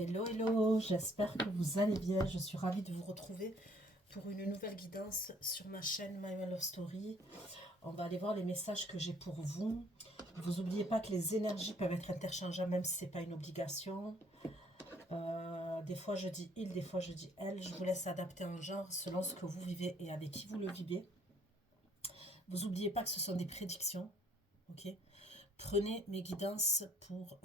Hello, hello, j'espère que vous allez bien. Je suis ravie de vous retrouver pour une nouvelle guidance sur ma chaîne My Love Story. On va aller voir les messages que j'ai pour vous. Vous n'oubliez pas que les énergies peuvent être interchangeables, même si ce n'est pas une obligation. Des fois je dis il, des fois je dis elle. Je vous laisse adapter en genre selon ce que vous vivez et avec qui vous le vivez. Vous n'oubliez pas que ce sont des prédictions. Ok. Prenez mes guidances pour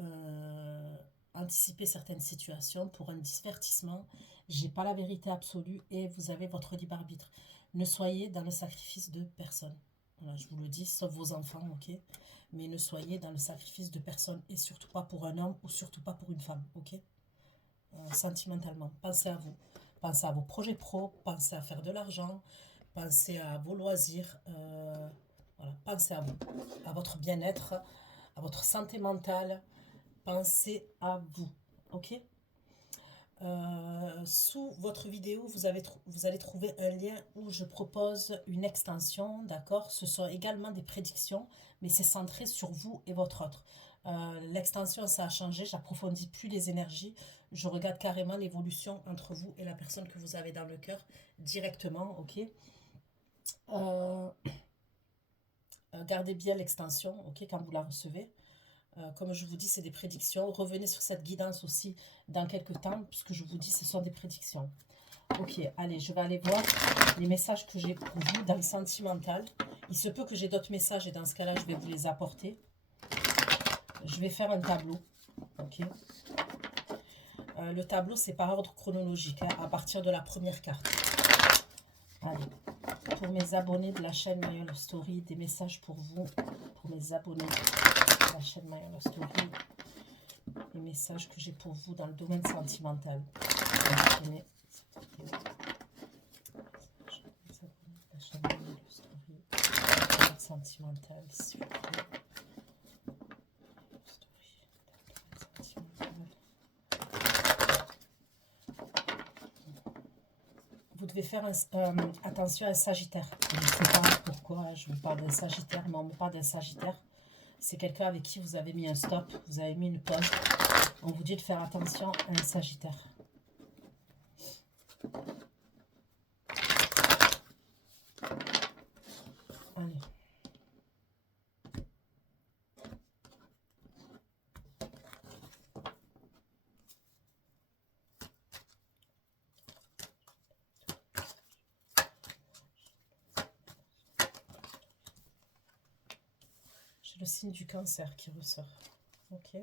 anticiper certaines situations, pour un divertissement. J'ai pas la vérité absolue et vous avez votre libre arbitre. Ne soyez dans le sacrifice de personne. Voilà, je vous le dis, sauf vos enfants, ok. Mais ne soyez dans le sacrifice de personne et surtout pas pour un homme ou surtout pas pour une femme, ok. Sentimentalement, pensez à vous. Pensez à vos projets pro, pensez à faire de l'argent, pensez à vos loisirs, voilà, pensez à vous, à votre bien-être, à votre santé mentale, pensez à vous, ok. Sous votre vidéo, vous allez trouver un lien où je propose une extension, d'accord. Ce sont également des prédictions, mais c'est centré sur vous et votre autre. L'extension, ça a changé, j'approfondis plus les énergies, je regarde carrément l'évolution entre vous et la personne que vous avez dans le cœur directement, ok. Gardez bien l'extension, ok, quand vous la recevez. Comme je vous dis, c'est des prédictions. Revenez sur cette guidance aussi dans quelques temps, puisque je vous dis, ce sont des prédictions. Ok, allez, je vais aller voir les messages que j'ai pour vous dans le sentimental. Il se peut que j'ai d'autres messages et dans ce cas-là, je vais vous les apporter. Je vais faire un tableau. Ok. Le tableau, c'est par ordre chronologique, hein, à partir de la première carte. Allez, pour mes abonnés de la chaîne My Love Story, des messages pour vous, pour mes abonnés de la chaîne My Love Story, les messages que j'ai pour vous dans le domaine sentimental. Sentimental, s'il vous plaît. Vous devez faire attention à un Sagittaire. Je ne sais pas pourquoi je vous parle d'un Sagittaire, mais on me parle d'un Sagittaire. C'est quelqu'un avec qui vous avez mis un stop, vous avez mis une pause. On vous dit de faire attention à un Sagittaire. Allez. J'ai le signe du Cancer qui ressort. Ok.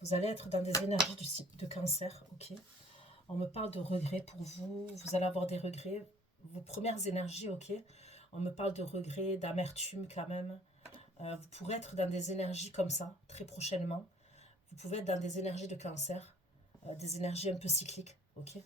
Vous allez être dans des énergies de Cancer. Ok. On me parle de regrets pour vous. Vous allez avoir des regrets. Vos premières énergies, ok. On me parle de regrets, d'amertume quand même. Vous pourrez être dans des énergies comme ça, très prochainement. Vous pouvez être dans des énergies de Cancer, des énergies un peu cycliques, ok.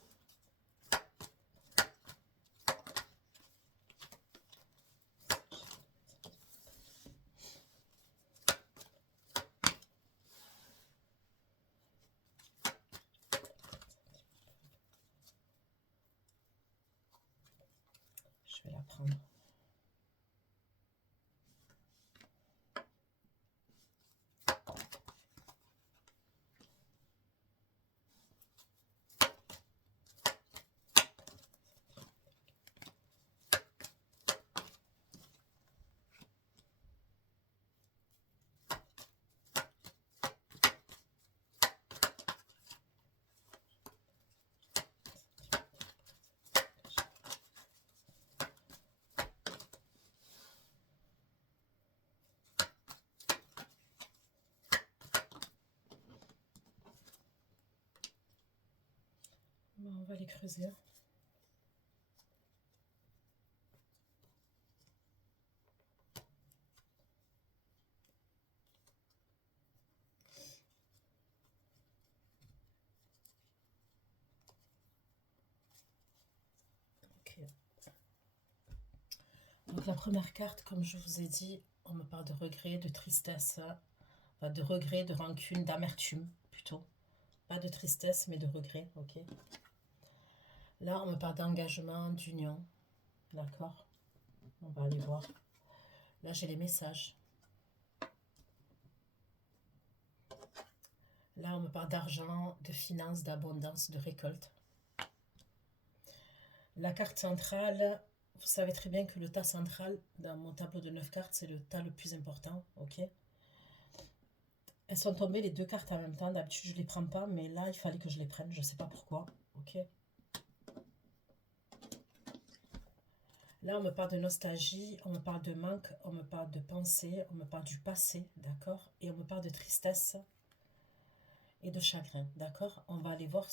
Je vais la prendre. Bon, on va les creuser. Ok. Donc la première carte, comme je vous ai dit, on me parle de regret, de tristesse, enfin, de regret, de rancune, d'amertume plutôt. Pas de tristesse, mais de regret, ok. Là, on me parle d'engagement, d'union, d'accord. On va aller voir. Là, j'ai les messages. Là, on me parle d'argent, de finances, d'abondance, de récolte. La carte centrale, vous savez très bien que le tas central, dans mon tableau de 9 cartes, c'est le tas le plus important, ok? Elles sont tombées les deux cartes en même temps. D'habitude, je ne les prends pas, mais là, il fallait que je les prenne. Je ne sais pas pourquoi, ok? Là, on me parle de nostalgie, on me parle de manque, on me parle de pensée, on me parle du passé, d'accord? Et on me parle de tristesse et de chagrin, d'accord? On va aller voir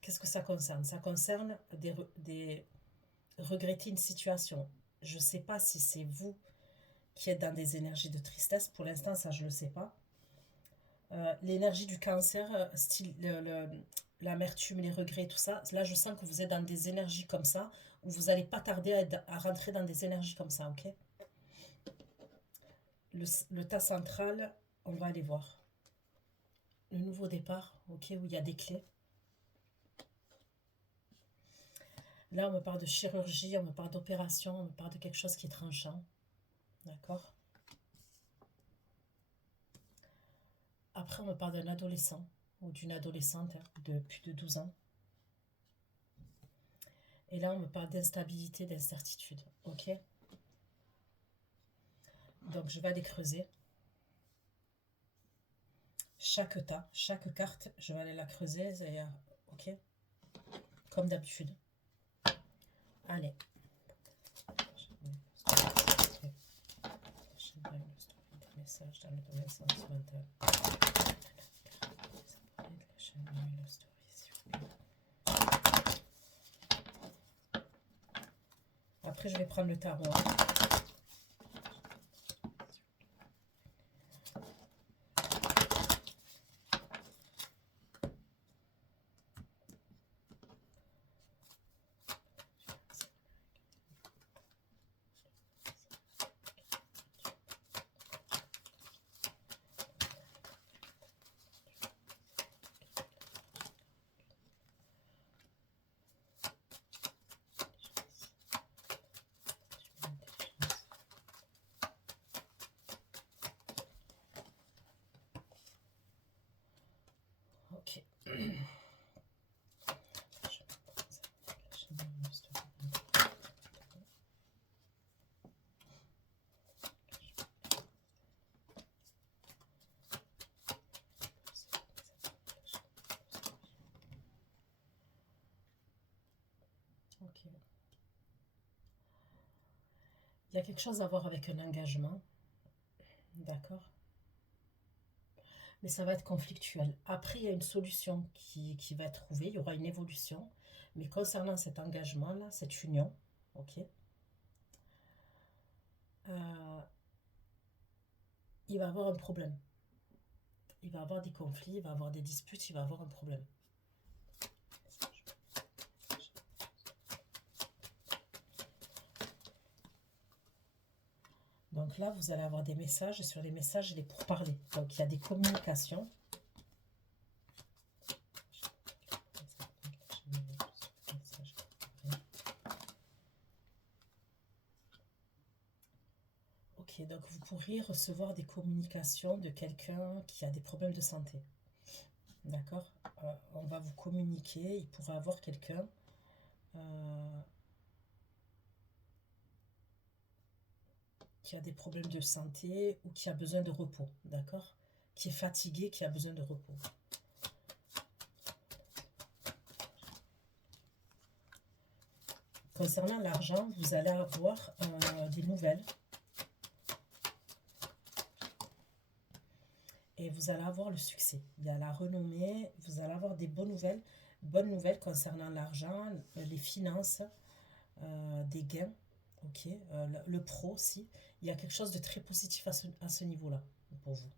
qu'est-ce que ça concerne. Ça concerne des regretter une situation. Je ne sais pas si c'est vous qui êtes dans des énergies de tristesse. Pour l'instant, ça, je ne le sais pas. L'énergie du cancer, style l'amertume, les regrets, tout ça, là, je sens que vous êtes dans des énergies comme ça, où vous n'allez pas tarder à rentrer dans des énergies comme ça, ok? Le tas central, on va aller voir. Le nouveau départ, ok, où il y a des clés. Là, on me parle de chirurgie, on me parle d'opération, on me parle de quelque chose qui est tranchant. D'accord? Après, on me parle d'un adolescent ou d'une adolescente de plus de 12 ans. Et là, on me parle d'instabilité, d'incertitude. Ok? Donc, je vais aller creuser. Chaque tas, chaque carte, je vais aller la creuser. Ok? Comme d'habitude. Allez. Message dans le domaine sentimental. Après, je vais prendre le tarot. Ok. Ok. Il y a quelque chose à voir avec un engagement. D'accord? Mais ça va être conflictuel. Après, il y a une solution qui va être trouvée. Il y aura une évolution. Mais concernant cet engagement-là, cette union, ok, il va y avoir un problème. Il va y avoir des conflits, il va y avoir des disputes, il va y avoir un problème. Donc là, vous allez avoir des messages, et sur les messages, il est pour parler. Donc il y a des communications. Ok, donc vous pourriez recevoir des communications de quelqu'un qui a des problèmes de santé. D'accord? On va vous communiquer, il pourrait avoir quelqu'un qui a des problèmes de santé ou qui a besoin de repos, d'accord? Qui est fatigué, qui a besoin de repos. Concernant l'argent, vous allez avoir des nouvelles. Et vous allez avoir le succès. Il y a la renommée, vous allez avoir des bonnes nouvelles concernant l'argent, les finances, des gains, ok, le pro aussi. Il y a quelque chose de très positif à ce niveau-là pour vous.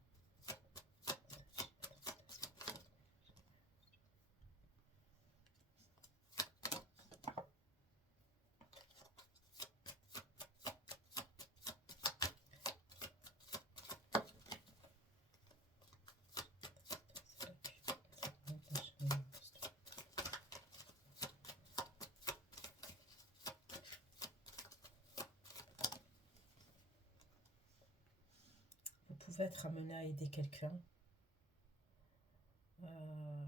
Vous pouvez être amené à aider quelqu'un. Euh,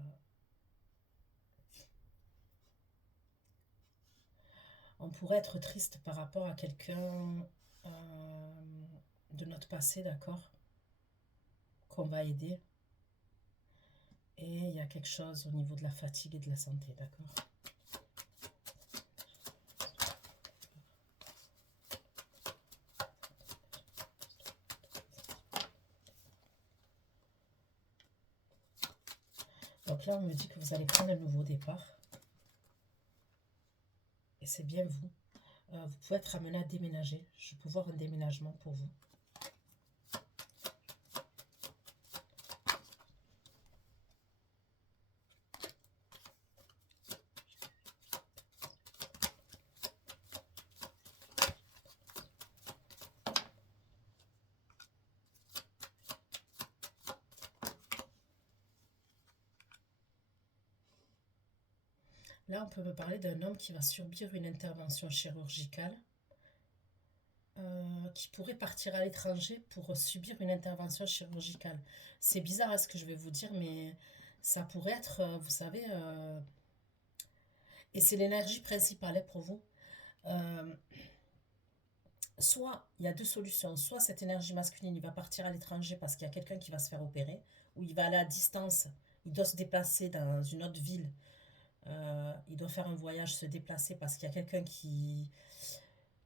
on pourrait être triste par rapport à quelqu'un de notre passé, d'accord, qu'on va aider. Et il y a quelque chose au niveau de la fatigue et de la santé, d'accord. Donc là, on me dit que vous allez prendre un nouveau départ. Et c'est bien vous. Vous pouvez être amené à déménager. Je peux voir un déménagement pour vous. Là, on peut me parler d'un homme qui va subir une intervention chirurgicale, qui pourrait partir à l'étranger pour subir une intervention chirurgicale. C'est bizarre à ce que je vais vous dire, mais ça pourrait être, vous savez, et c'est l'énergie principale pour vous. Euh, Soit il y a deux solutions, soit cette énergie masculine, il va partir à l'étranger parce qu'il y a quelqu'un qui va se faire opérer, ou il va aller à distance, il doit se déplacer dans une autre ville, il doit faire un voyage, se déplacer parce qu'il y a quelqu'un qui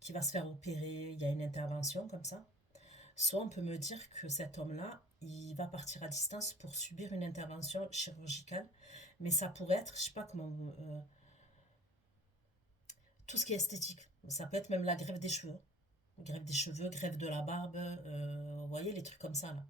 va se faire opérer, il y a une intervention comme ça. Soit on peut me dire que cet homme-là, il va partir à distance pour subir une intervention chirurgicale, mais ça pourrait être, je sais pas comment, tout ce qui est esthétique. Ça peut être même la greffe des cheveux. Greffe des cheveux, greffe de la barbe, vous voyez les trucs comme ça là.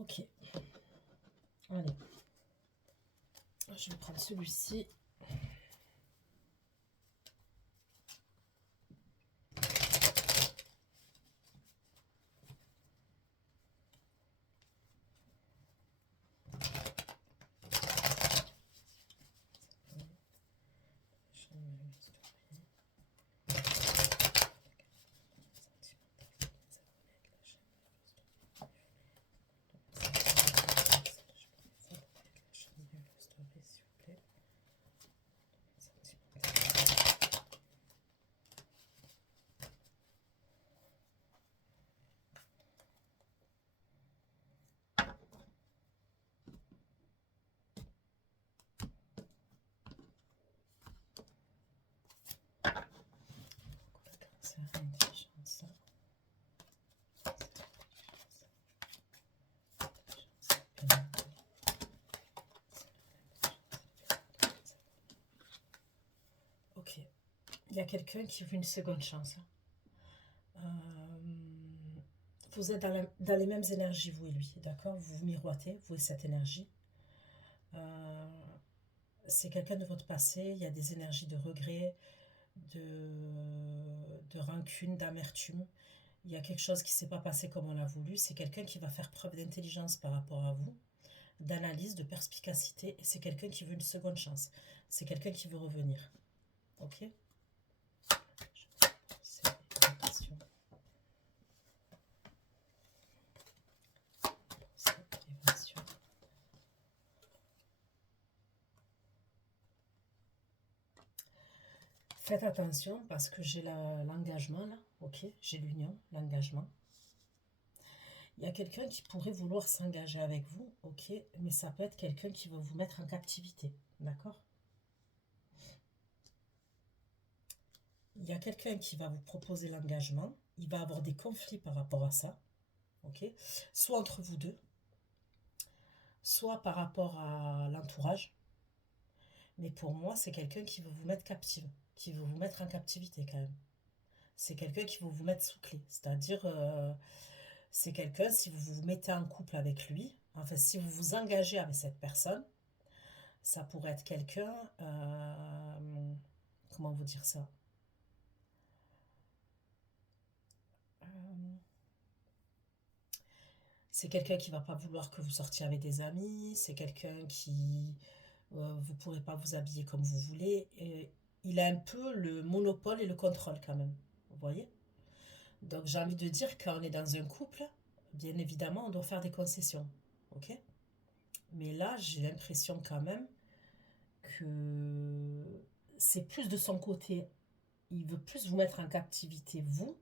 Ok, allez. Je vais prendre celui-ci. Ok, il y a quelqu'un qui veut une seconde chance. Vous êtes dans les mêmes énergies, vous et lui, d'accord. Vous vous miroitez, vous et cette énergie. Euh, c'est quelqu'un de votre passé, il y a des énergies de regret, de rancune, d'amertume. Il y a quelque chose qui ne s'est pas passé comme on l'a voulu. C'est quelqu'un qui va faire preuve d'intelligence par rapport à vous, d'analyse, de perspicacité. Et c'est quelqu'un qui veut une seconde chance. C'est quelqu'un qui veut revenir. Ok. Faites attention parce que j'ai l'engagement là, ok, j'ai l'union, l'engagement. Il y a quelqu'un qui pourrait vouloir s'engager avec vous, ok, mais ça peut être quelqu'un qui va vous mettre en captivité, d'accord. Il y a quelqu'un qui va vous proposer l'engagement, il va avoir des conflits par rapport à ça, ok, soit entre vous deux, soit par rapport à l'entourage, mais pour moi, c'est quelqu'un qui veut vous mettre captive, qui veut vous mettre en captivité quand même. C'est quelqu'un qui va vous mettre sous clé. C'est-à-dire, c'est quelqu'un, si vous vous mettez en couple avec lui, enfin, si vous vous engagez avec cette personne, ça pourrait être quelqu'un, comment vous dire ça? Euh, c'est quelqu'un qui va pas vouloir que vous sortiez avec des amis, c'est quelqu'un qui, vous pourrez pas vous habiller comme vous voulez. Et il a un peu le monopole et le contrôle quand même, vous voyez? Donc j'ai envie de dire quand on est dans un couple, bien évidemment, on doit faire des concessions, ok? Mais là, j'ai l'impression quand même que c'est plus de son côté. Il veut plus vous mettre en captivité, vous.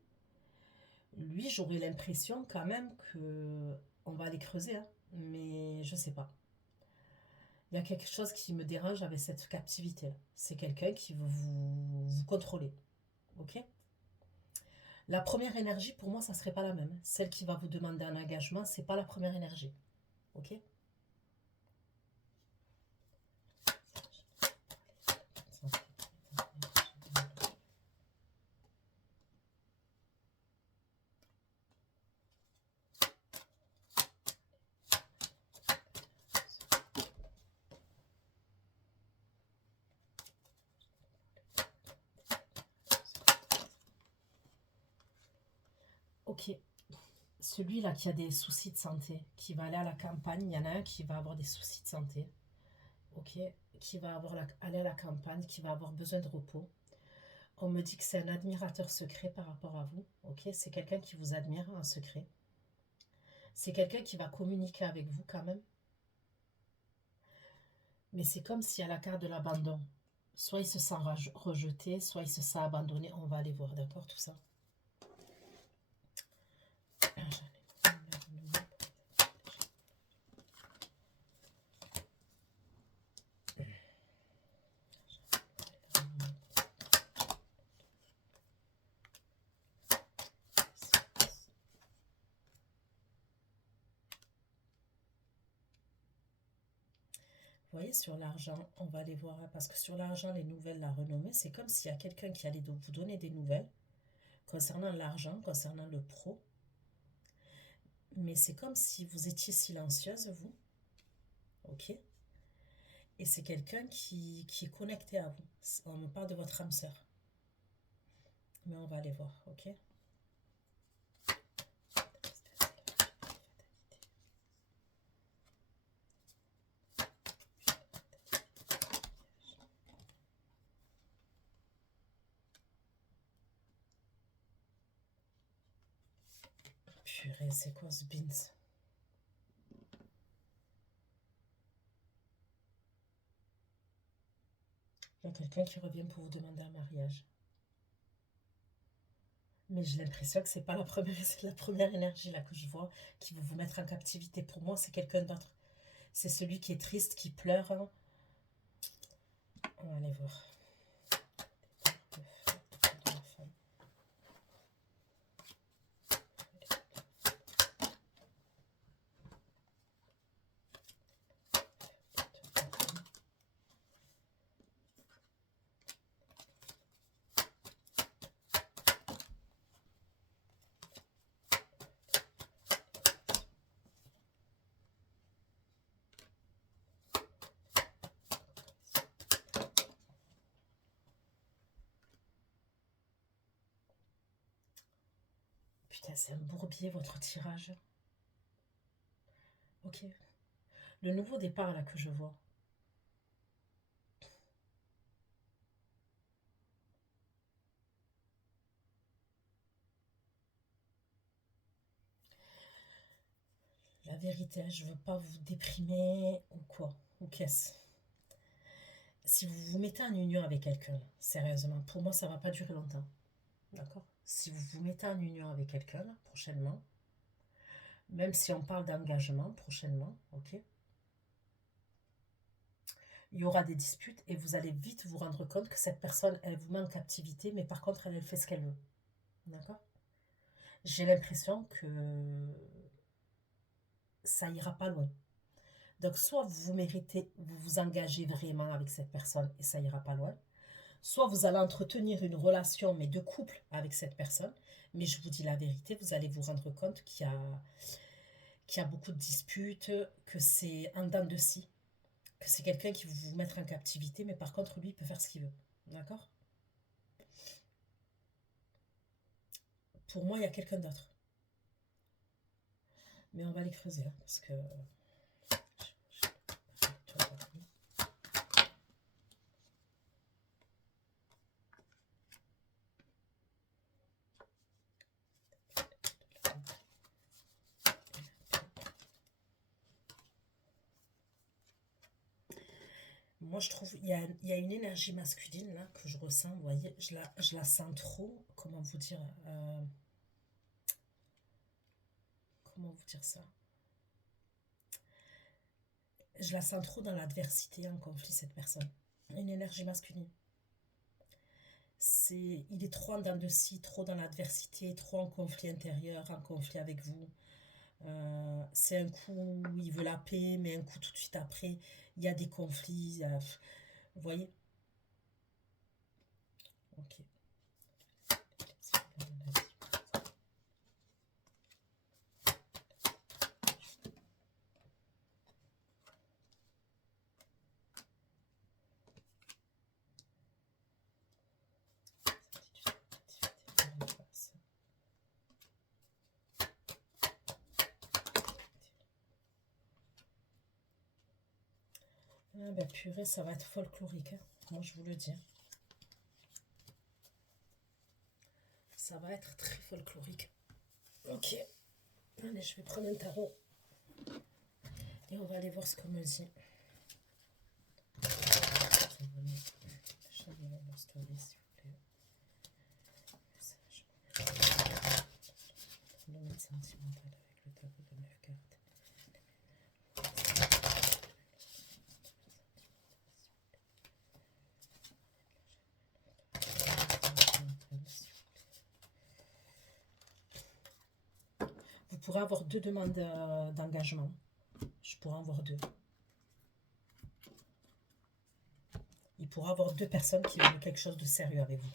Lui, j'aurais l'impression quand même que on va aller creuser, hein, mais je sais pas. Il y a quelque chose qui me dérange avec cette captivité-là. C'est quelqu'un qui veut vous contrôler, ok? La première énergie, pour moi, ça serait pas la même. Celle qui va vous demander un engagement, c'est pas la première énergie, ok? Ok, celui-là qui a des soucis de santé, qui va aller à la campagne, il y en a un qui va avoir des soucis de santé, ok, qui va aller à la campagne, qui va avoir besoin de repos. On me dit que c'est un admirateur secret par rapport à vous, ok, c'est quelqu'un qui vous admire en secret. C'est quelqu'un qui va communiquer avec vous quand même, mais c'est comme si à la carte de l'abandon, soit il se sent rejeté, soit il se sent abandonné, on va aller voir, d'accord, tout ça. Vous voyez, sur l'argent, on va aller voir, hein, parce que sur l'argent, les nouvelles, la renommée, c'est comme s'il y a quelqu'un qui allait vous donner des nouvelles concernant l'argent, concernant le pro, mais c'est comme si vous étiez silencieuse, vous, ok? Et c'est quelqu'un qui est connecté à vous. On me parle de votre âme sœur, mais on va aller voir, ok? Purée, c'est quoi ce beans? Il y a quelqu'un qui revient pour vous demander un mariage. Mais j'ai l'impression que c'est pas la première, c'est la première énergie là que je vois qui veut vous mettre en captivité. Pour moi, c'est quelqu'un d'autre. C'est celui qui est triste, qui pleure, hein. On va aller voir. Putain, c'est un bourbier votre tirage. Ok. Le nouveau départ là que je vois. La vérité, je veux pas vous déprimer ou quoi. Ou qu'est-ce? Si vous vous mettez en union avec quelqu'un, sérieusement, pour moi, ça va pas durer longtemps. D'accord? Si vous vous mettez en union avec quelqu'un, prochainement, même si on parle d'engagement, prochainement, ok? Il y aura des disputes et vous allez vite vous rendre compte que cette personne, elle vous met en captivité, mais par contre, elle fait ce qu'elle veut. D'accord? J'ai l'impression que ça ira pas loin. Donc, soit vous méritez, vous vous engagez vraiment avec cette personne et ça ira pas loin, Soit vous allez entretenir une relation, mais de couple avec cette personne. Mais je vous dis la vérité, vous allez vous rendre compte qu'il y a beaucoup de disputes, que c'est un dent de scie, que c'est quelqu'un qui veut vous mettre en captivité, mais par contre, lui, il peut faire ce qu'il veut. D'accord? Pour moi, il y a quelqu'un d'autre. Mais on va les creuser, hein, parce que... Moi, je trouve il y a une énergie masculine là que je ressens. Vous voyez, je la sens trop. Comment vous dire ça? Je la sens trop dans l'adversité, en conflit, cette personne. Une énergie masculine. Il est trop en dents de scie, trop dans l'adversité, trop en conflit intérieur, en conflit avec vous. C'est un coup, il veut la paix, mais un coup tout de suite après, il y a des conflits. Vous voyez? Ok. Ah ben purée, ça va être folklorique, hein. Moi je vous le dis. Ça va être très folklorique. Ok. Allez, je vais prendre un tarot. Et on va aller voir ce qu'on me dit. Domaine sentimental avec le tableau de 9 cartes. Vous pourrez avoir deux demandes d'engagement. Je pourrais en avoir deux. Il pourra avoir deux personnes qui veulent quelque chose de sérieux avec vous.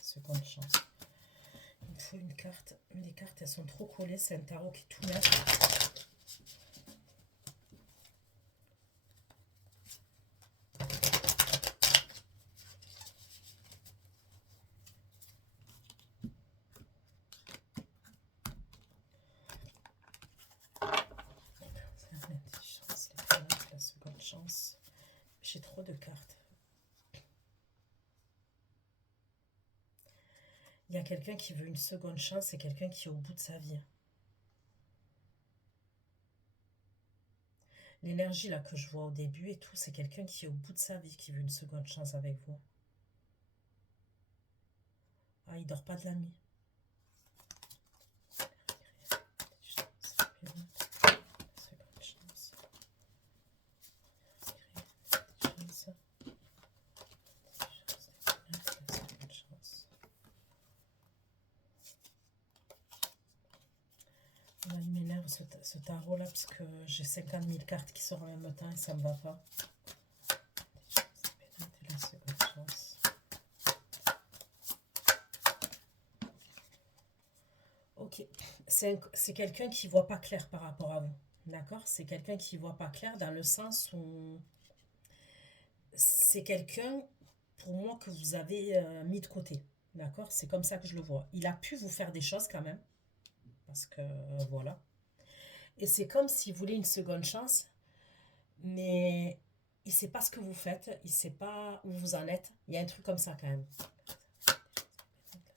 Seconde chance. Il me faut une carte. Les cartes, elles sont trop collées. C'est un tarot qui est tout neuf. La seconde chance. J'ai trop de cartes. Il y a quelqu'un qui veut une seconde chance et quelqu'un qui est au bout de sa vie. L'énergie là que je vois au début et tout, c'est quelqu'un qui est au bout de sa vie, qui veut une seconde chance avec vous. Ah, il dort pas de la nuit. Il m'énerve ce tarot là parce que j'ai 50 000 cartes qui sortent en même temps et ça me va pas. La seconde chance. Ok, c'est quelqu'un qui voit pas clair par rapport à vous. D'accord? C'est quelqu'un qui voit pas clair dans le sens où c'est quelqu'un pour moi que vous avez mis de côté. D'accord? C'est comme ça que je le vois. Il a pu vous faire des choses quand même. Parce que voilà. Et c'est comme s'il voulait une seconde chance, mais il sait pas ce que vous faites, il sait pas où vous en êtes. Il y a un truc comme ça quand même.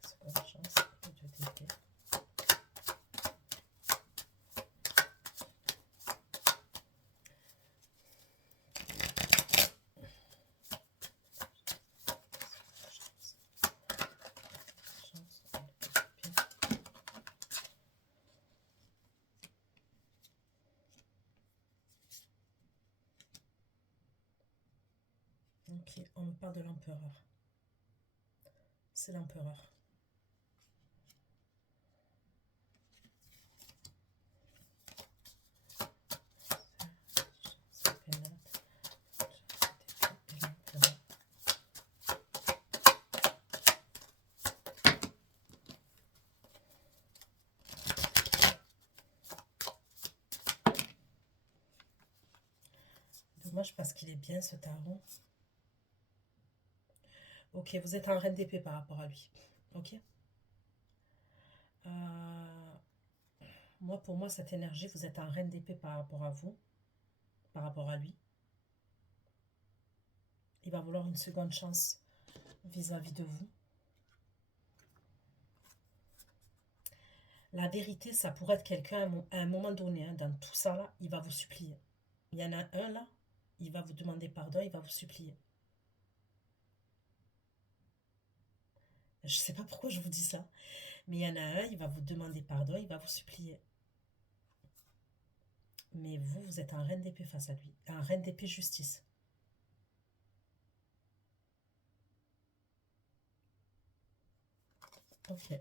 Seconde chance. Ok, on me parle de l'empereur. C'est l'empereur. Dommage parce qu'il est bien ce tarot. Ok, vous êtes en reine d'épée par rapport à lui. Ok. Moi, pour moi, cette énergie, vous êtes en reine d'épée par rapport à vous, par rapport à lui. Il va vouloir une seconde chance vis-à-vis de vous. La vérité, ça pourrait être quelqu'un à un moment donné, hein, dans tout ça là, il va vous supplier. Il y en a un là, il va vous demander pardon, il va vous supplier. Je ne sais pas pourquoi je vous dis ça, mais il y en a un, il va vous demander pardon, il va vous supplier. Mais vous, vous êtes un reine d'épée face à lui, un reine d'épée justice. Ok.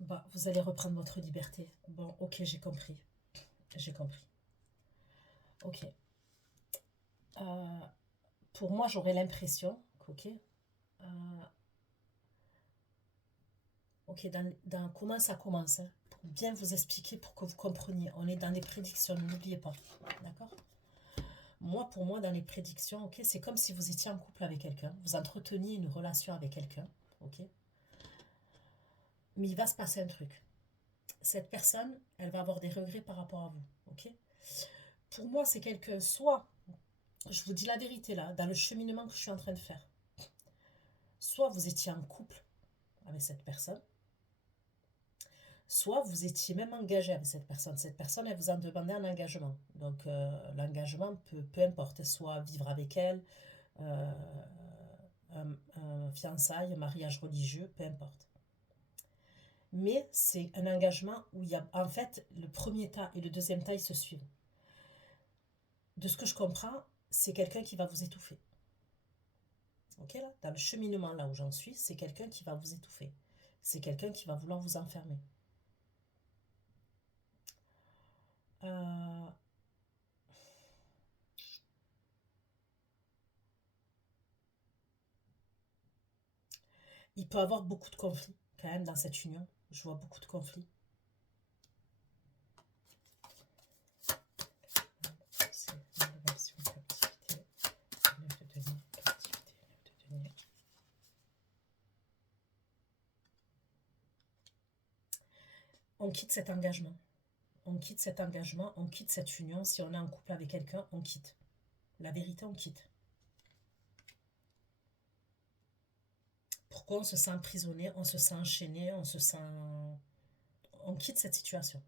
Bah, vous allez reprendre votre liberté. Bon, ok, j'ai compris. J'ai compris. Ok. Pour moi, j'aurais l'impression ok, ok, dans comment ça commence, hein, pour bien vous expliquer, pour que vous compreniez. On est dans les prédictions, n'oubliez pas. D'accord. Moi, pour moi, dans les prédictions, ok, c'est comme si vous étiez en couple avec quelqu'un, vous entreteniez une relation avec quelqu'un, ok. Mais il va se passer un truc. Cette personne, elle va avoir des regrets par rapport à vous, ok. Pour moi, c'est quelqu'un, soit, je vous dis la vérité là, dans le cheminement que je suis en train de faire, soit vous étiez en couple avec cette personne, soit vous étiez même engagé avec cette personne. Cette personne, elle vous a demandé un engagement. Donc, l'engagement, peu importe, soit vivre avec elle, euh, un fiançailles, un mariage religieux, peu importe. Mais c'est un engagement où il y a, en fait, le premier tas et le deuxième tas, ils se suivent. De ce que je comprends, c'est quelqu'un qui va vous étouffer. Ok, là, dans le cheminement là où j'en suis, c'est quelqu'un qui va vous étouffer. C'est quelqu'un qui va vouloir vous enfermer. Euh, il peut y avoir beaucoup de conflits quand même dans cette union. Je vois beaucoup de conflits. On quitte cet engagement. On quitte cet engagement, on quitte cette union. Si on est en couple avec quelqu'un, on quitte. La vérité, on quitte. Pourquoi on se sent emprisonné, on se sent enchaîné, on se sent... On quitte cette situation.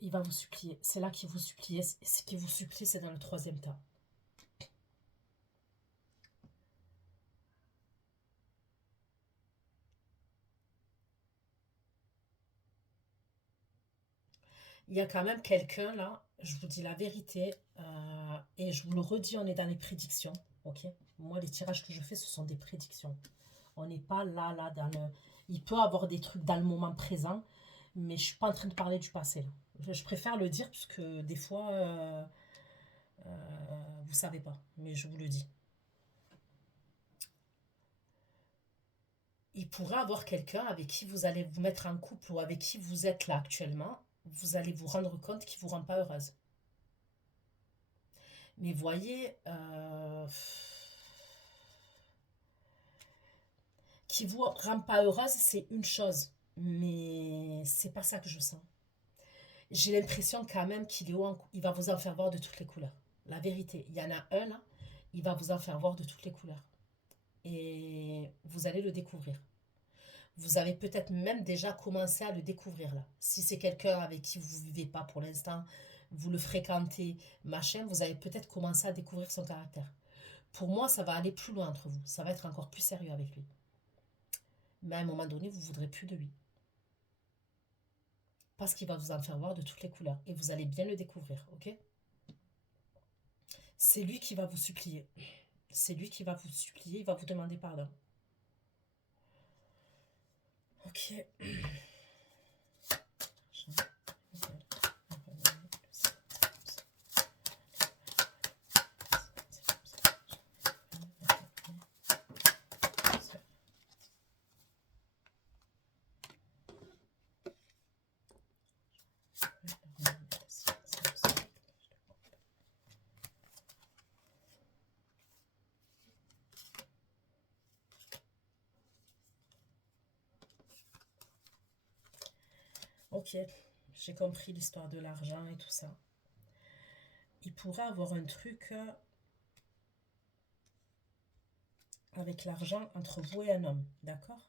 Il va vous supplier. C'est là qu'il vous supplie. Ce qu'il vous supplie, c'est dans le troisième tas. Il y a quand même quelqu'un là, je vous dis la vérité, et je vous le redis, on est dans les prédictions, ok. Moi, les tirages que je fais, ce sont des prédictions. On n'est pas là, dans le... Il peut y avoir des trucs dans le moment présent, mais je ne suis pas en train de parler du passé. Là. Je préfère le dire, puisque des fois, vous ne savez pas, mais je vous le dis. Il pourrait avoir quelqu'un avec qui vous allez vous mettre en couple ou avec qui vous êtes là actuellement. Vous allez vous rendre compte qu'il ne vous rend pas heureuse. Mais voyez, qui vous rend pas heureuse, c'est une chose. Mais c'est pas ça que je sens. J'ai l'impression quand même il va vous en faire voir de toutes les couleurs. La vérité, il y en a un là, il va vous en faire voir de toutes les couleurs. Et vous allez le découvrir. Vous avez peut-être même déjà commencé à le découvrir là. Si c'est quelqu'un avec qui vous ne vivez pas pour l'instant, vous le fréquentez, machin, vous avez peut-être commencé à découvrir son caractère. Pour moi, ça va aller plus loin entre vous. Ça va être encore plus sérieux avec lui. Mais à un moment donné, vous ne voudrez plus de lui. Parce qu'il va vous en faire voir de toutes les couleurs. Et vous allez bien le découvrir, ok? C'est lui qui va vous supplier. C'est lui qui va vous supplier, il va vous demander pardon. Ok. Ok, j'ai compris l'histoire de l'argent et tout ça. Il pourrait avoir un truc avec l'argent entre vous et un homme, d'accord?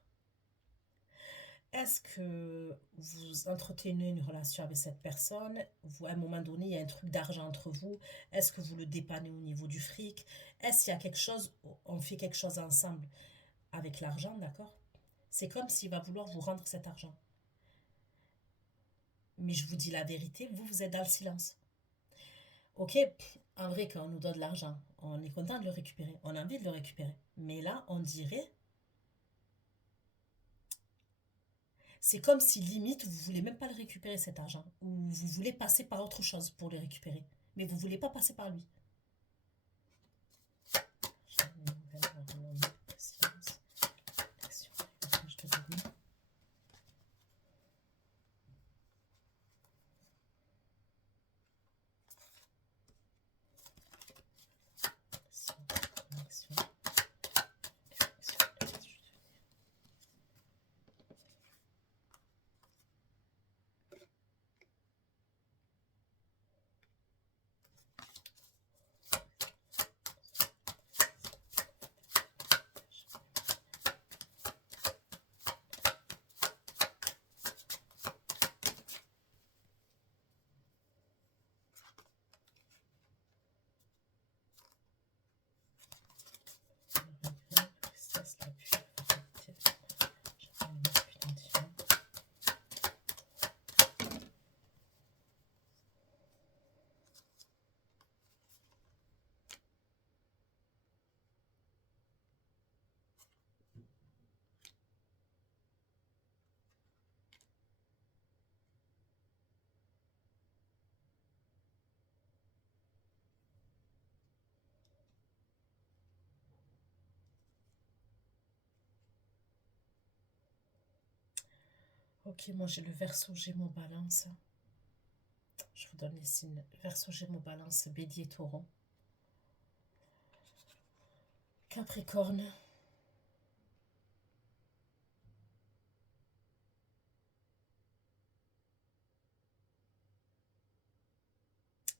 Est-ce que vous entretenez une relation avec cette personne? Vous, à un moment donné, il y a un truc d'argent entre vous. Est-ce que vous le dépannez au niveau du fric? Est-ce qu'il y a quelque chose, on fait quelque chose ensemble avec l'argent, d'accord? C'est comme s'il va vouloir vous rendre cet argent. Mais je vous dis la vérité, vous êtes dans le silence. Ok, en vrai, quand on nous donne de l'argent, on est content de le récupérer. On a envie de le récupérer. Mais là, on dirait, c'est comme si limite, vous voulez même pas le récupérer cet argent. Ou vous voulez passer par autre chose pour le récupérer. Mais vous voulez pas passer par lui. Ok, moi j'ai le Verseau, Gémeaux, Balance. Je vous donne les signes. Verseau, Gémeaux, Balance, Bélier, Taureau. Capricorne.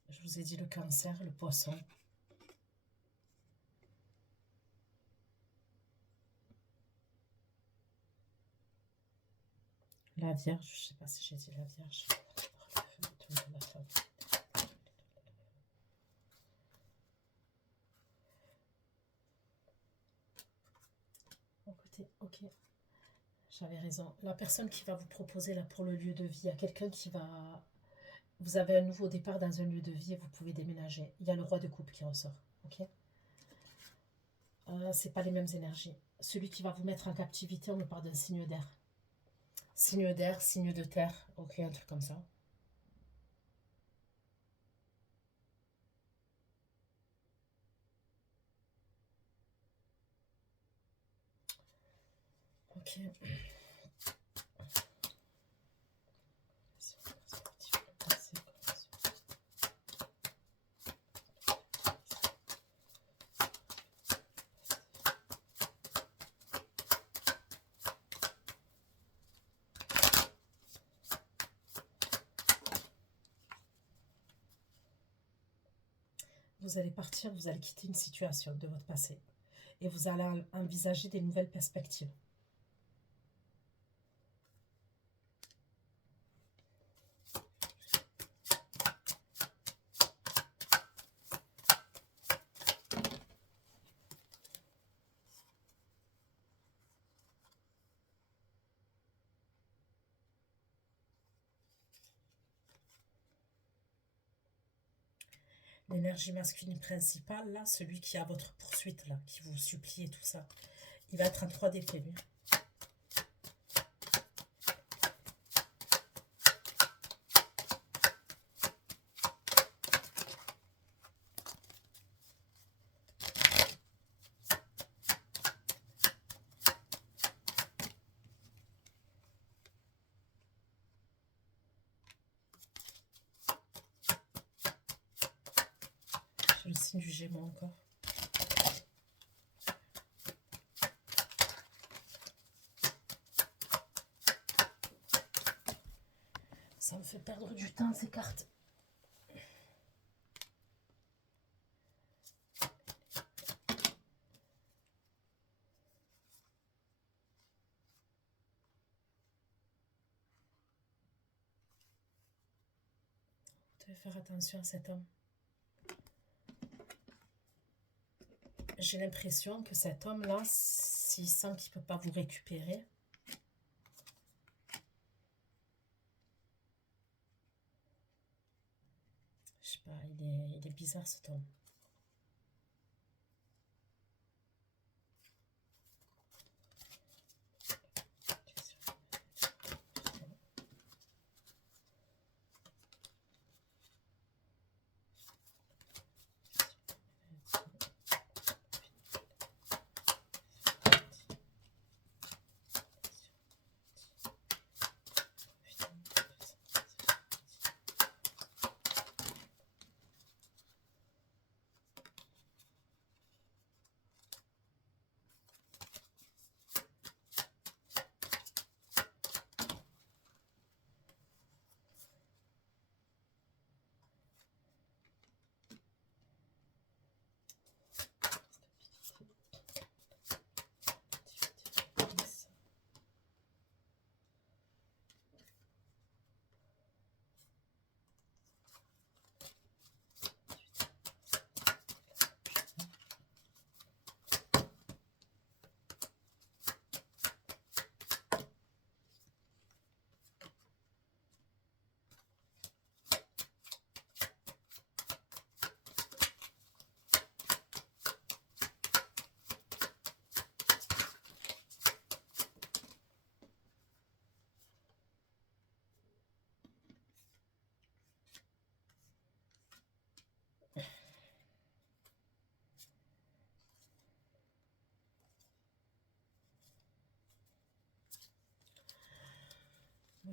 Je vous ai dit le Cancer, le Poisson. La Vierge, je ne sais pas si j'ai dit la Vierge. Écoutez, ok, j'avais raison. La personne qui va vous proposer là pour le lieu de vie, il y a quelqu'un qui va... Vous avez un nouveau départ dans un lieu de vie et vous pouvez déménager. Il y a le roi de coupe qui ressort, ok? C'est pas les mêmes énergies. Celui qui va vous mettre en captivité, on me parle d'un signe d'air. Signe d'air, signe de terre, ok, un truc comme ça. Ok. vous allez partir, vous allez quitter une situation de votre passé. Et vous allez envisager des nouvelles perspectives. L'énergie masculine principale, là, celui qui a votre poursuite, là, qui vous supplie et tout ça, il va être en 3 d'épée, lui. Le signe du Gémeaux encore. Ça me fait perdre du temps ces cartes. Vous devez faire attention à cet homme. J'ai l'impression que cet homme-là, s'il sent qu'il ne peut pas vous récupérer, je sais pas, il est bizarre cet homme.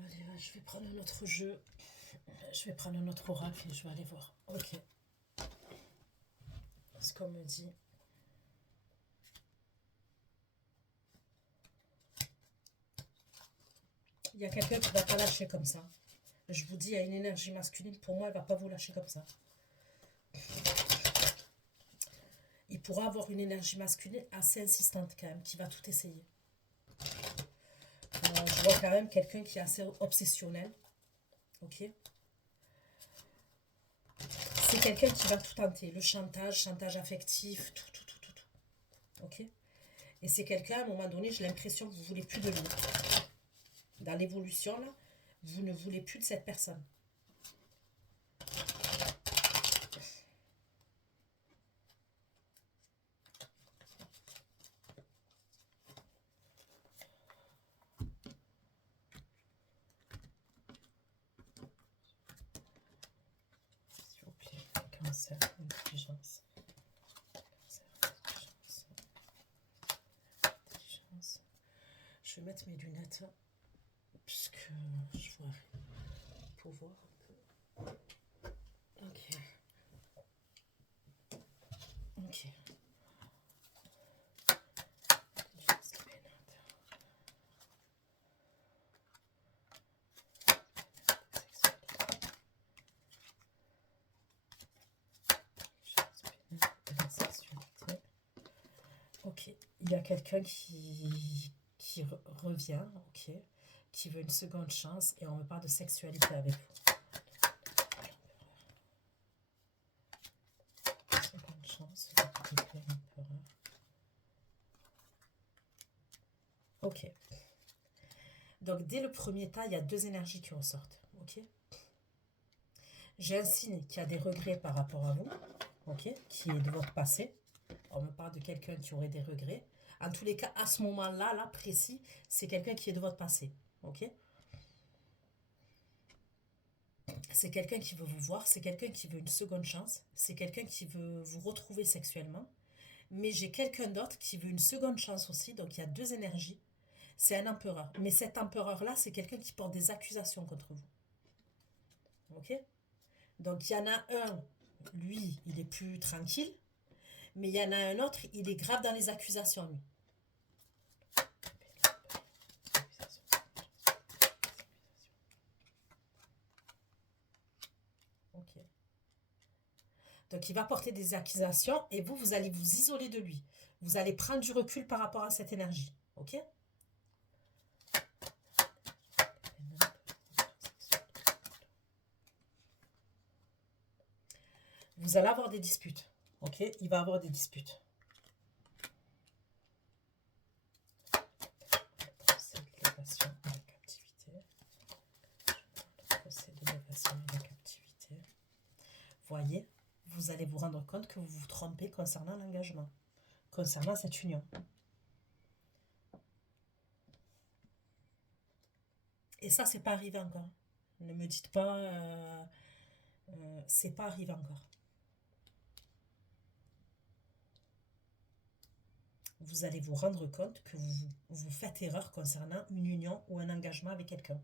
Allez, je vais prendre un autre jeu. Je vais prendre un autre oracle et je vais aller voir. Ok. Ce qu'on me dit. Il y a quelqu'un qui ne va pas lâcher comme ça. Je vous dis, il y a une énergie masculine. Pour moi, elle ne va pas vous lâcher comme ça. Il pourra avoir une énergie masculine assez insistante quand même, qui va tout essayer. Je vois quand même quelqu'un qui est assez obsessionnel. Ok. C'est quelqu'un qui va tout tenter. Le chantage, chantage affectif, tout. Ok. Et c'est quelqu'un, à un moment donné, j'ai l'impression que vous ne voulez plus de lui. Dans l'évolution, là, vous ne voulez plus de cette personne. S'il vous plaît, cancer, intelligence. Je vais mettre mes lunettes puisque je vois pour voir un peu. Ok. Ok. il y a quelqu'un qui revient, ok, qui veut une seconde chance et on me parle de sexualité avec vous. Seconde chance, ok. Donc dès le premier tas, il y a deux énergies qui ressortent, ok. J'ai un signe qui a des regrets par rapport à vous, ok, qui est de votre passé. On me parle de quelqu'un qui aurait des regrets. En tous les cas, à ce moment-là, là, précis, c'est quelqu'un qui est de votre passé, ok. C'est quelqu'un qui veut vous voir, c'est quelqu'un qui veut une seconde chance, c'est quelqu'un qui veut vous retrouver sexuellement. Mais j'ai quelqu'un d'autre qui veut une seconde chance aussi, donc il y a deux énergies. C'est un empereur. Mais cet empereur-là, c'est quelqu'un qui porte des accusations contre vous. Ok. Donc il y en a un, lui, il est plus tranquille. Mais il y en a un autre, il est grave dans les accusations, lui. Ok. Donc il va porter des accusations et vous, vous allez vous isoler de lui. Vous allez prendre du recul par rapport à cette énergie. Ok. Vous allez avoir des disputes. Ok. Il va avoir des disputes. Voyez, vous allez vous rendre compte que vous vous trompez concernant l'engagement, concernant cette union. Et ça, c'est pas arrivé encore. Ne me dites pas, c'est pas arrivé encore. Vous allez vous rendre compte que vous faites erreur concernant une union ou un engagement avec quelqu'un.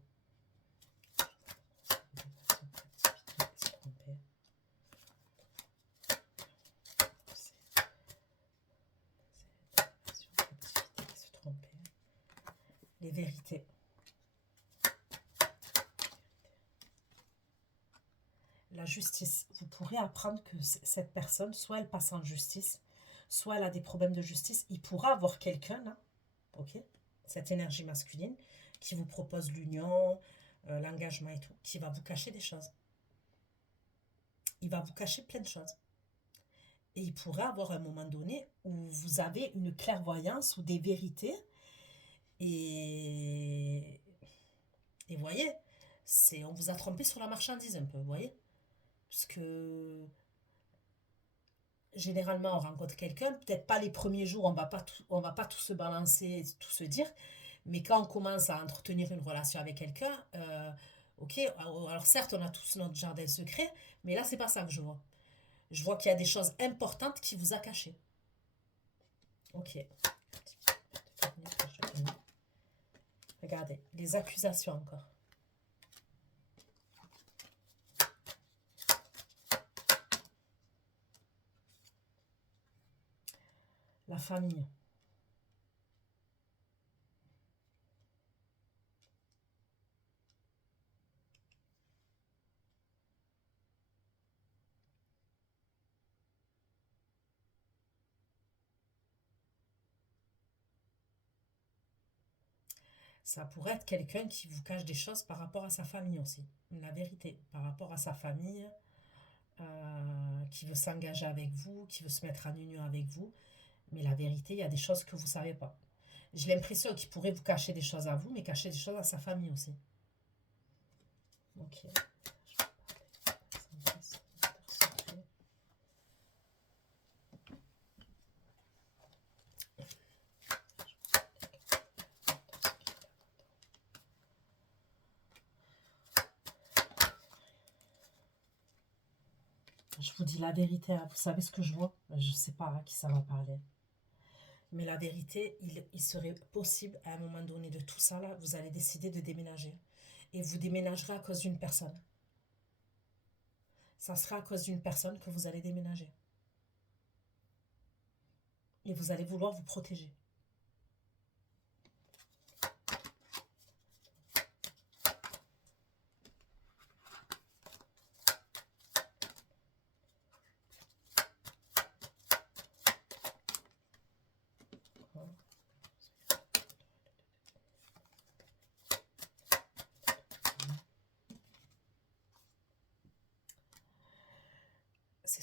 Les vérités. La justice. Vous pourrez apprendre que cette personne, soit elle passe en justice, soit elle a des problèmes de justice. Il pourra avoir quelqu'un, là, ok, cette énergie masculine, qui vous propose l'union, l'engagement et tout, qui va vous cacher des choses. Il va vous cacher plein de choses. Et il pourrait avoir un moment donné où vous avez une clairvoyance ou des vérités. Et voyez, on vous a trompé sur la marchandise un peu, vous voyez. Parce que généralement, on rencontre quelqu'un, peut-être pas les premiers jours, on va pas tout se balancer, tout se dire. Mais quand on commence à entretenir une relation avec quelqu'un, ok, alors certes, on a tous notre jardin secret, mais là, c'est pas ça que je vois. Je vois qu'il y a des choses importantes qui vous a cachées. Ok. Regardez, les accusations encore. La famille. Ça pourrait être quelqu'un qui vous cache des choses par rapport à sa famille aussi. La vérité, par rapport à sa famille, qui veut s'engager avec vous, qui veut se mettre en union avec vous. Mais la vérité, il y a des choses que vous ne savez pas. J'ai l'impression qu'il pourrait vous cacher des choses à vous, mais cacher des choses à sa famille aussi. Ok. Je vous dis la vérité, hein. Vous savez ce que je vois? Je ne sais pas à qui ça va parler. Mais la vérité, il serait possible à un moment donné de tout ça, là, vous allez décider de déménager. Et vous déménagerez à cause d'une personne. Ça sera à cause d'une personne que vous allez déménager. Et vous allez vouloir vous protéger.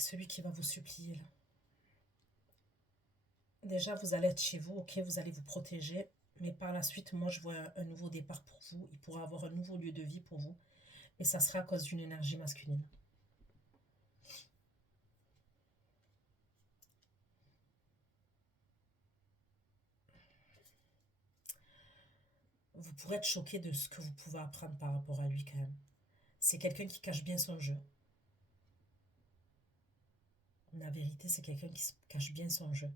celui qui va vous supplier là. Déjà, vous allez être chez vous, ok, vous allez vous protéger. Mais par la suite, moi, je vois un nouveau départ pour vous. Il pourra avoir un nouveau lieu de vie pour vous. Et ça sera à cause d'une énergie masculine. Vous pourrez être choqué de ce que vous pouvez apprendre par rapport à lui quand même. C'est quelqu'un qui cache bien son jeu. La vérité, c'est quelqu'un qui cache bien son jeu.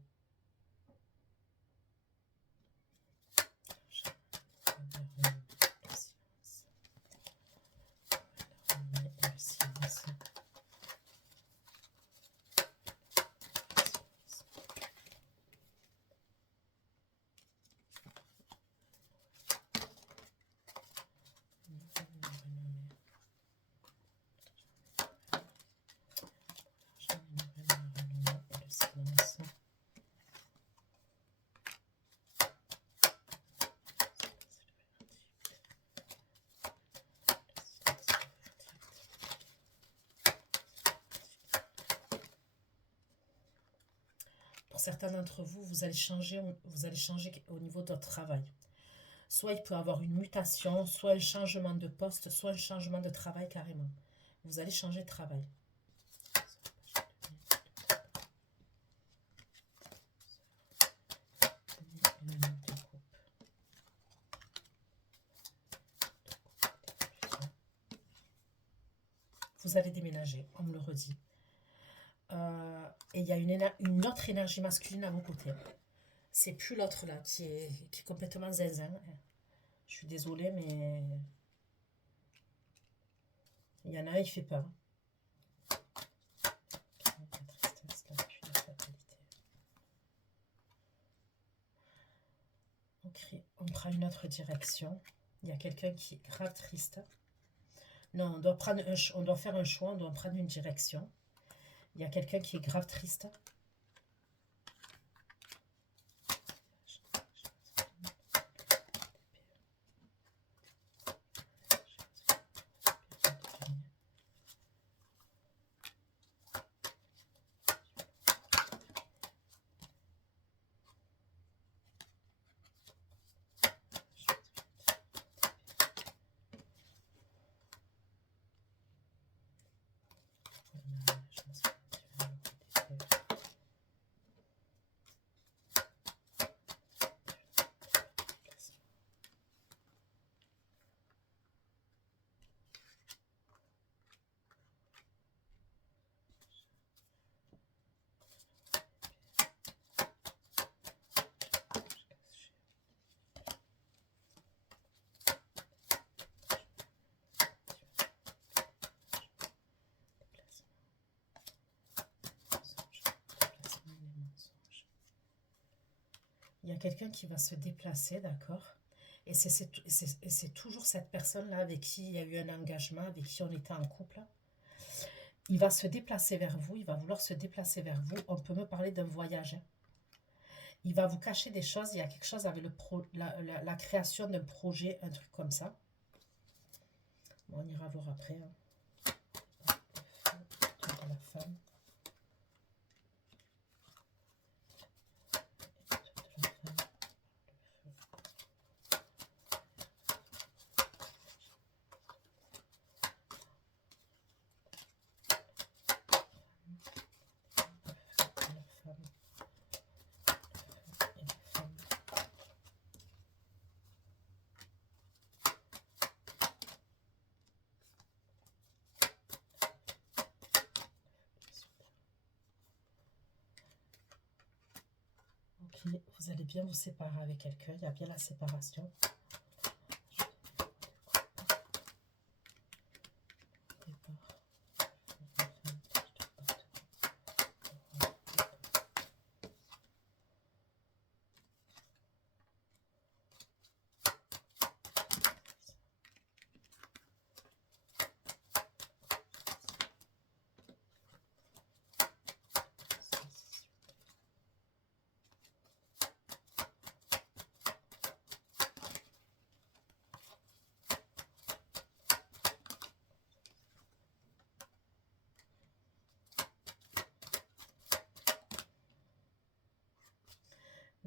Pour certains d'entre vous, vous allez changer au niveau de votre travail. Soit il peut y avoir une mutation, soit un changement de poste, soit un changement de travail carrément. Vous allez changer de travail. Vous allez déménager, on me le redit. Et il y a une autre énergie masculine à vos côtés. C'est plus l'autre là qui est complètement zinzin. Je suis désolée, mais il y en a un, il fait peur. On prend une autre direction. Il y a quelqu'un qui est grave triste. Non, on doit faire un choix, on doit prendre une direction. Il y a quelqu'un qui est grave triste. Il y a quelqu'un qui va se déplacer, d'accord? Et c'est toujours cette personne-là avec qui il y a eu un engagement, avec qui on était en couple. Il va se déplacer vers vous, il va vouloir se déplacer vers vous. On peut me parler d'un voyage. Il va vous cacher des choses, il y a quelque chose avec la création d'un projet, un truc comme ça. Bon, on ira voir après. La femme. Vous allez bien vous séparer avec quelqu'un, il y a bien la séparation.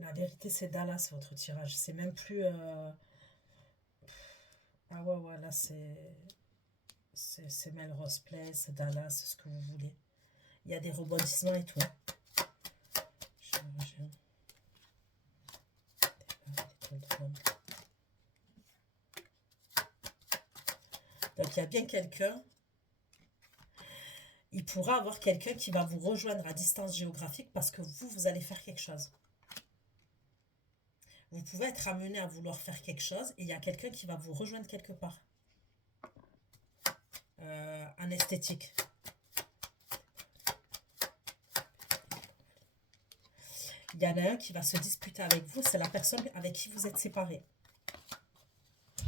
La vérité, c'est Dallas, votre tirage. C'est même plus... Ah ouais, ouais, là, c'est Melrose Place, c'est Dallas, c'est ce que vous voulez. Il y a des rebondissements et tout. Chirurgien. Donc, il y a bien quelqu'un. Il pourra avoir quelqu'un qui va vous rejoindre à distance géographique parce que vous allez faire quelque chose. Vous pouvez être amené à vouloir faire quelque chose et il y a quelqu'un qui va vous rejoindre quelque part. En esthétique. Il y en a un qui va se disputer avec vous, c'est la personne avec qui vous êtes séparés.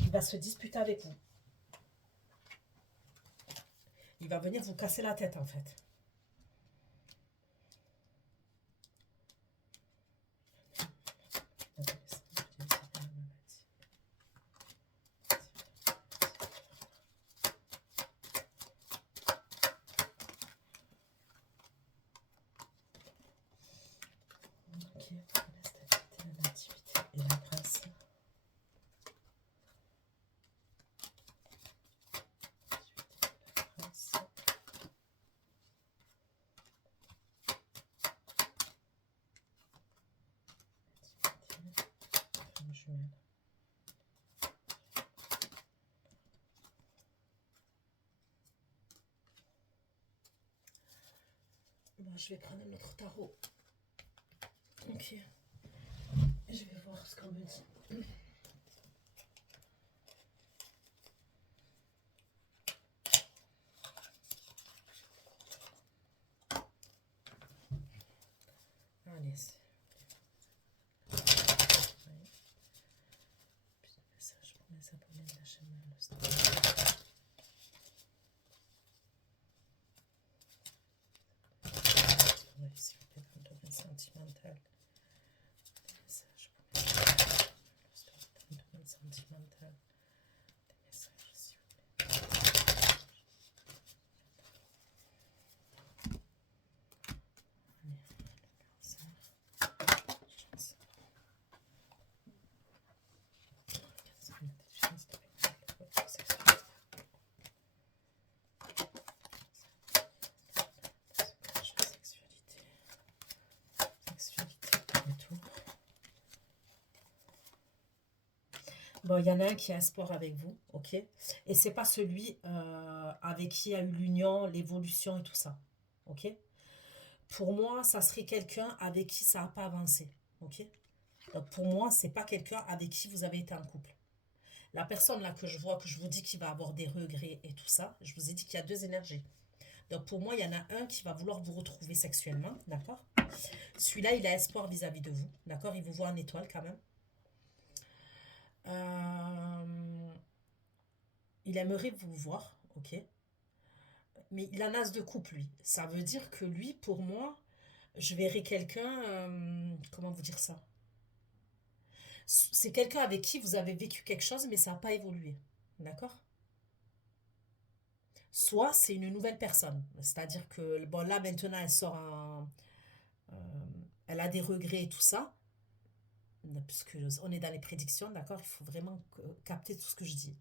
Il va se disputer avec vous. Il va venir vous casser la tête en fait. Ok, la stabilité, la nativité et la grâce. Bon, je vais prendre un autre tarot. Ok. Je vais voir ce qu'on me dit. Allez. Message pour les abonnés de la chaîne Melrose. S'il vous plaît, dans le domaine sentimental. Des messages pour les abonnés dans le domaine sentimental. Des messages, s'il vous plaît. Bon, il y en a un qui a espoir avec vous, ok? Et c'est pas celui avec qui a eu l'union, l'évolution et tout ça, ok? Pour moi, ça serait quelqu'un avec qui ça n'a pas avancé, ok? Donc pour moi, c'est pas quelqu'un avec qui vous avez été en couple. La personne là que je vois, que je vous dis qu'il va avoir des regrets et tout ça, je vous ai dit qu'il y a deux énergies. Donc pour moi, il y en a un qui va vouloir vous retrouver sexuellement, d'accord? Celui-là, il a espoir vis-à-vis de vous, d'accord? Il vous voit en étoile quand même. Il aimerait vous voir, ok? Mais il a un as de coupe, lui. Ça veut dire que lui, pour moi, je verrais quelqu'un... comment vous dire ça? C'est quelqu'un avec qui vous avez vécu quelque chose, mais ça n'a pas évolué. D'accord? Soit c'est une nouvelle personne. C'est-à-dire que, bon, là, maintenant, elle sort un... elle a des regrets et tout ça. Puisque on est dans les prédictions, d'accord? Il faut vraiment capter tout ce que je dis.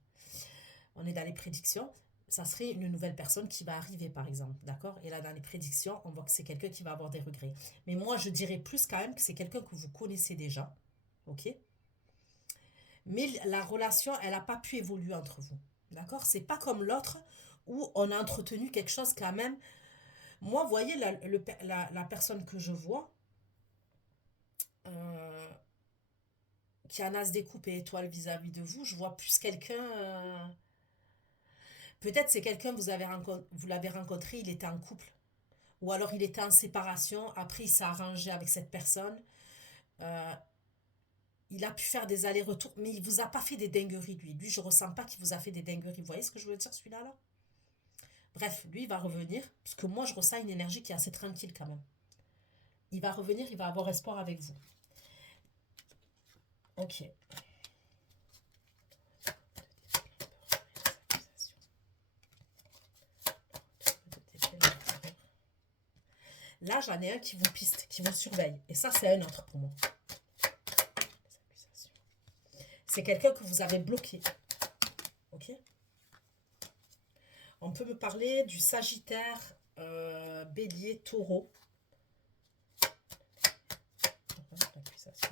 On est dans les prédictions. Ça serait une nouvelle personne qui va arriver, par exemple, d'accord? Et là, dans les prédictions, on voit que c'est quelqu'un qui va avoir des regrets. Mais moi, je dirais plus quand même que c'est quelqu'un que vous connaissez déjà, ok? Mais la relation, elle n'a pas pu évoluer entre vous, d'accord? C'est pas comme l'autre où on a entretenu quelque chose quand même. Moi, vous voyez, la personne que je vois, euh, qui a un as découpé étoile vis-à-vis de vous, je vois plus quelqu'un... peut-être c'est quelqu'un, vous l'avez rencontré, il était en couple. Ou alors il était en séparation, après il s'est arrangé avec cette personne. Euh, il a pu faire des allers-retours, mais il vous a pas fait des dingueries, lui. Lui, je ressens pas qu'il vous a fait des dingueries. Vous voyez ce que je veux dire, celui-là, là? Bref, lui, il va revenir, parce que moi, je ressens une énergie qui est assez tranquille quand même. Il va revenir, il va avoir espoir avec vous. Ok. Là, j'en ai un qui vous piste, qui vous surveille. Et ça, c'est un autre pour moi. C'est quelqu'un que vous avez bloqué. Ok? On peut me parler du Sagittaire, Bélier, Taureau. L'accusation.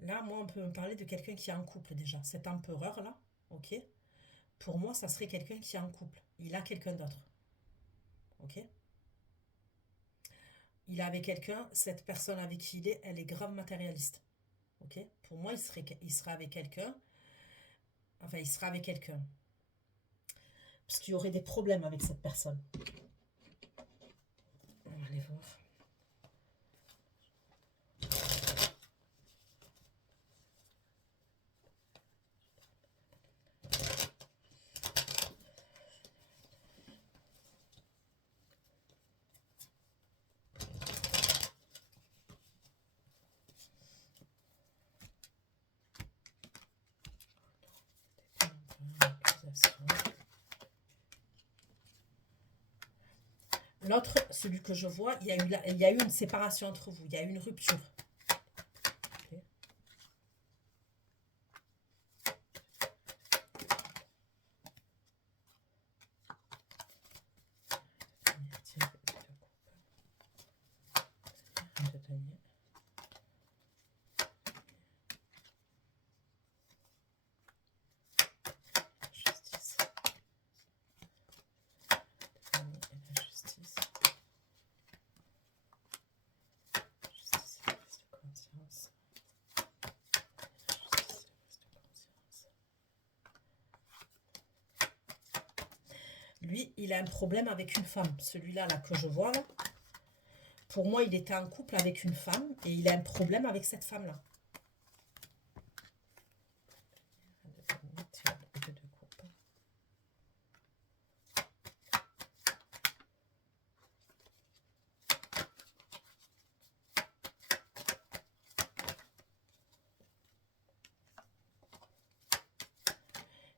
Là, moi, on peut me parler de quelqu'un qui est en couple déjà. Cet empereur-là, ok? Pour moi, ça serait quelqu'un qui est en couple. Il a quelqu'un d'autre, ok? Il est avec quelqu'un, cette personne avec qui il est, elle est grave matérialiste, ok? Pour moi, il serait avec quelqu'un, enfin, il sera avec quelqu'un. Parce qu'il y aurait des problèmes avec cette personne. On va aller voir. L'autre, celui que je vois, il y a eu une séparation entre vous, il y a eu une rupture. Okay. Lui, il a un problème avec une femme. Celui-là là, que je vois, là, pour moi, il était en couple avec une femme et il a un problème avec cette femme-là.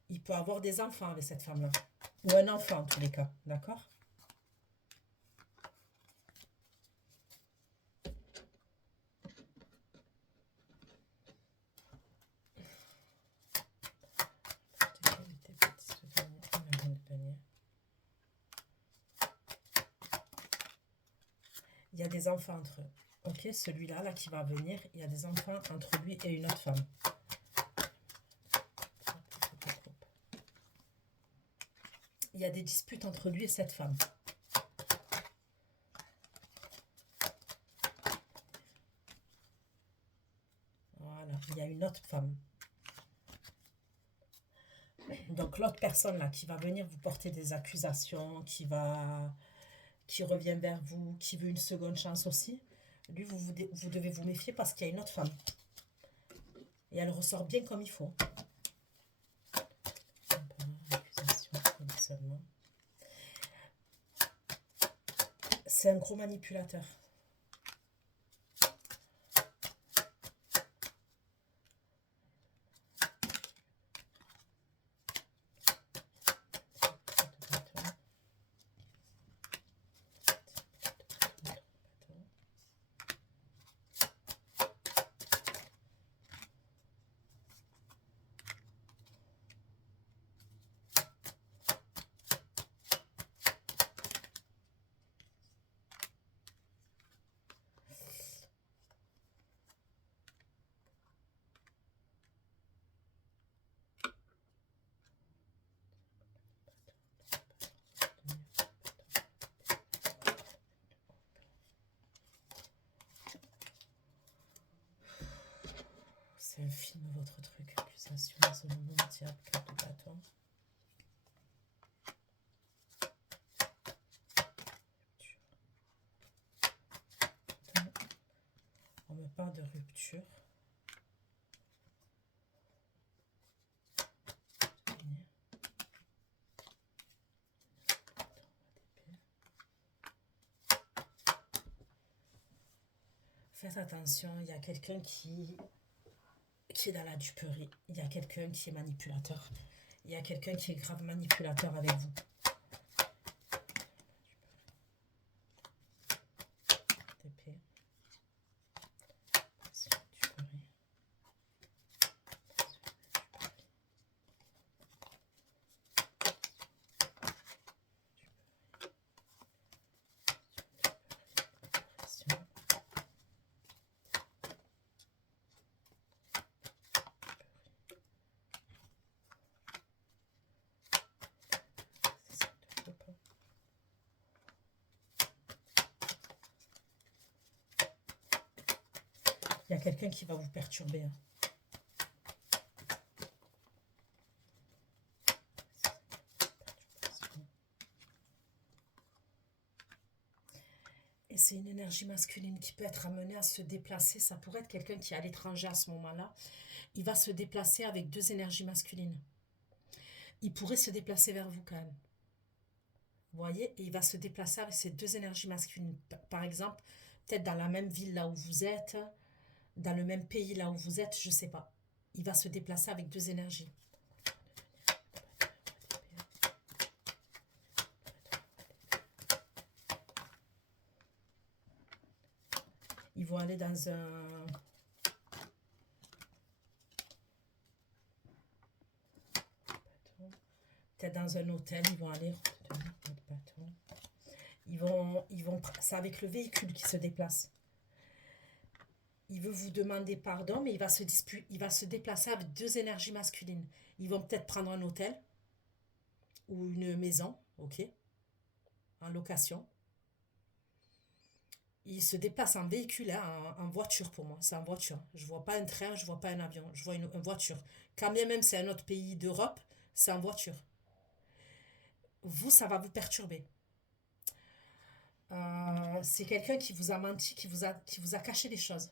Il peut avoir des enfants avec cette femme-là. Ou un enfant, en tous les cas. D'accord? Il y a des enfants entre eux. Ok, celui-là, là, qui va venir, il y a des enfants entre lui et une autre femme. Il y a des disputes entre lui et cette femme. Voilà, il y a une autre femme. Donc l'autre personne là qui va venir vous porter des accusations, qui revient vers vous, qui veut une seconde chance aussi, lui vous devez vous méfier parce qu'il y a une autre femme. Et elle ressort bien comme il faut. C'est un gros manipulateur. C'est un film, votre truc. Accusation, isolement, diable, carte de bâton. On me parle de rupture. Faites attention, il y a quelqu'un qui est dans la duperie. Il y a quelqu'un qui est manipulateur. Il y a quelqu'un qui est grave manipulateur avec vous. D'épée. Duperie. Il y a quelqu'un qui va vous perturber. Hein. Et c'est une énergie masculine qui peut être amenée à se déplacer. Ça pourrait être quelqu'un qui est à l'étranger à ce moment-là. Il va se déplacer avec deux énergies masculines. Il pourrait se déplacer vers vous quand même. Vous voyez? Et il va se déplacer avec ces deux énergies masculines. Par exemple, peut-être dans la même ville là où vous êtes, dans le même pays là où vous êtes, je ne sais pas. Il va se déplacer avec deux énergies. Ils vont aller dans un... Peut-être dans un hôtel, ils vont aller... C'est avec le véhicule qui se déplace. Il veut vous demander pardon, mais il va se déplacer avec deux énergies masculines. Ils vont peut-être prendre un hôtel ou une maison, ok, en location. Il se déplace en véhicule, hein, en voiture pour moi. C'est en voiture. Je ne vois pas un train, je ne vois pas un avion. Je vois une voiture. Quand bien même c'est un autre pays d'Europe, c'est en voiture. Vous, ça va vous perturber. C'est quelqu'un qui vous a menti, qui vous a caché des choses.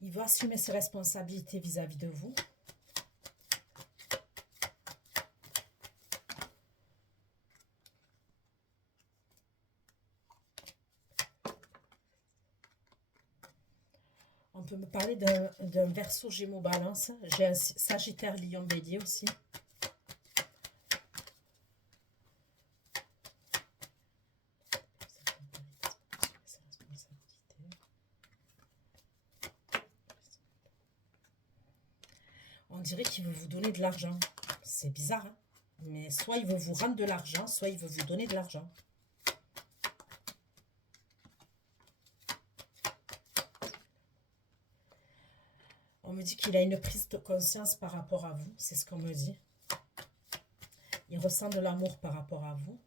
Il va assumer ses responsabilités vis-à-vis de vous. On peut me parler d'un Verseau Gémeaux Balance. J'ai un Sagittaire Lion Bélier aussi. On dirait qu'il veut vous donner de l'argent. C'est bizarre, hein? Mais soit il veut vous rendre de l'argent, soit il veut vous donner de l'argent. On me dit qu'il a une prise de conscience par rapport à vous. C'est ce qu'on me dit. Il ressent de l'amour par rapport à vous.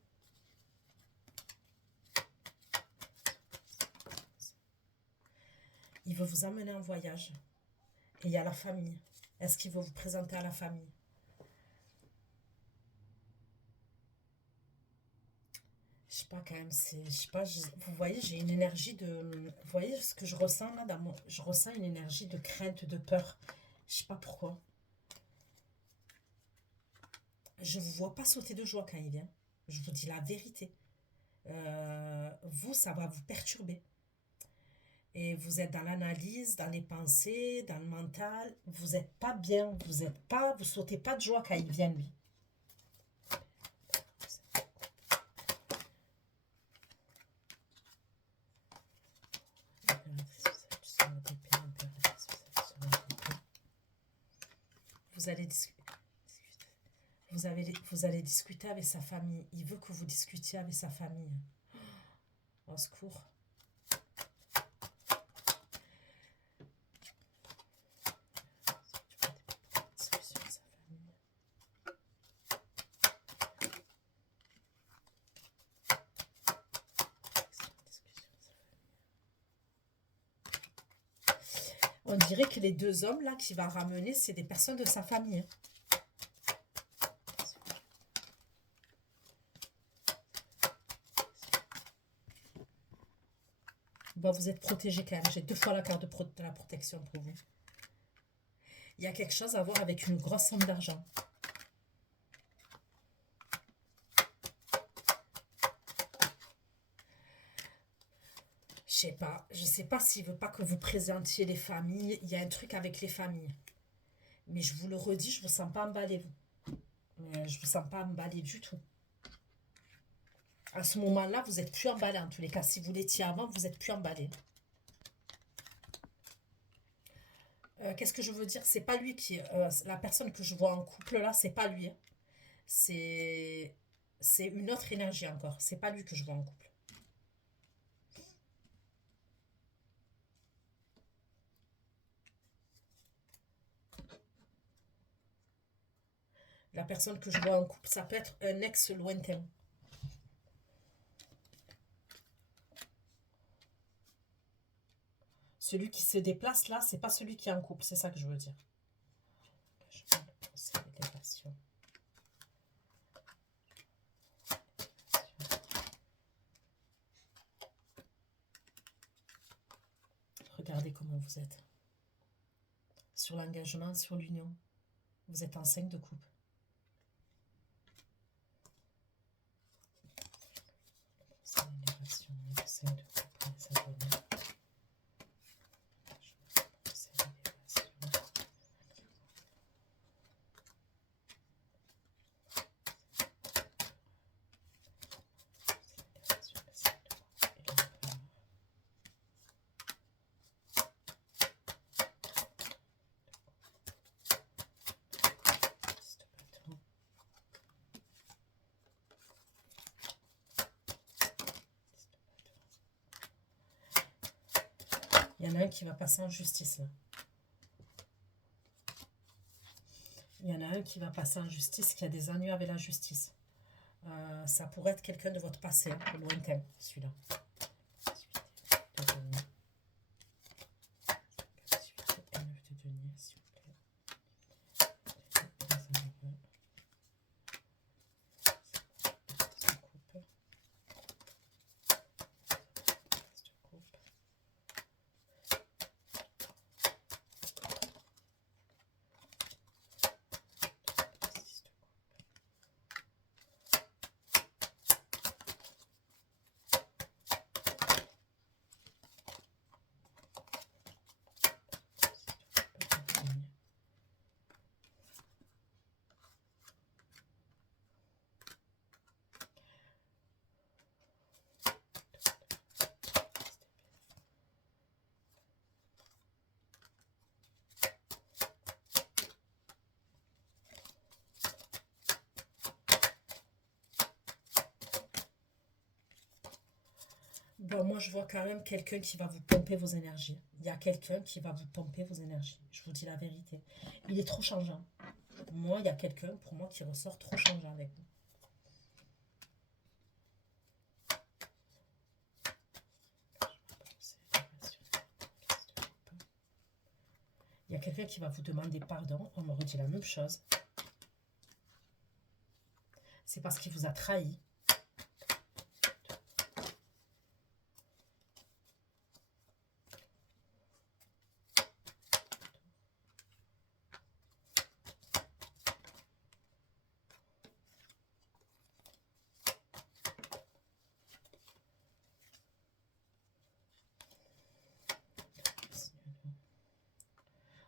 Il veut vous amener en voyage. Et il y a la famille. Est-ce qu'il veut vous présenter à la famille? Je sais pas quand même, je sais pas, vous voyez, j'ai une énergie de... Vous voyez ce que je ressens là je ressens une énergie de crainte, de peur. Je sais pas pourquoi. Je vous vois pas sauter de joie quand il vient. Je vous dis la vérité. Vous, ça va vous perturber. Et vous êtes dans l'analyse, dans les pensées, dans le mental. Vous n'êtes pas bien. Vous sautez pas de joie quand il vient, lui. Vous allez discuter. Vous allez discuter avec sa famille. Il veut que vous discutiez avec sa famille. Au secours. On dirait que les deux hommes là qui va ramener, c'est des personnes de sa famille. Bon, vous êtes protégé quand même. J'ai 2 fois la carte de la protection pour vous. Il y a quelque chose à voir avec une grosse somme d'argent. sais pas. Je sais pas s'il veut pas que vous présentiez les familles. Il y a un truc avec les familles. Mais je vous le redis, je vous sens pas emballé, vous. Je vous sens pas emballé du tout. À ce moment-là, vous êtes plus emballé en tous les cas. Si vous l'étiez avant, vous êtes plus emballé. Qu'est-ce que je veux dire? C'est pas lui qui... la personne que je vois en couple là, c'est pas lui, hein. C'est... C'est une autre énergie encore. C'est pas lui que je vois en couple. La personne que je vois en couple, ça peut être un ex lointain. Celui qui se déplace là, c'est pas celui qui est en couple. C'est ça que je veux dire. Regardez comment vous êtes. Sur l'engagement, sur l'union. Vous êtes en 5 de coupe. C'est l'élévation, le 5 de coupe, ça donne. Il y en a un qui va passer en justice là. Il y en a un qui va passer en justice, qui a des ennuis avec la justice. Ça pourrait être quelqu'un de votre passé, hein, lointain, celui-là. Bon, moi, je vois quand même quelqu'un qui va vous pomper vos énergies. Il y a quelqu'un qui va vous pomper vos énergies. Je vous dis la vérité. Il est trop changeant. Moi, il y a quelqu'un, pour moi, qui ressort trop changeant avec vous. Il y a quelqu'un qui va vous demander pardon. On me redit la même chose. C'est parce qu'il vous a trahi.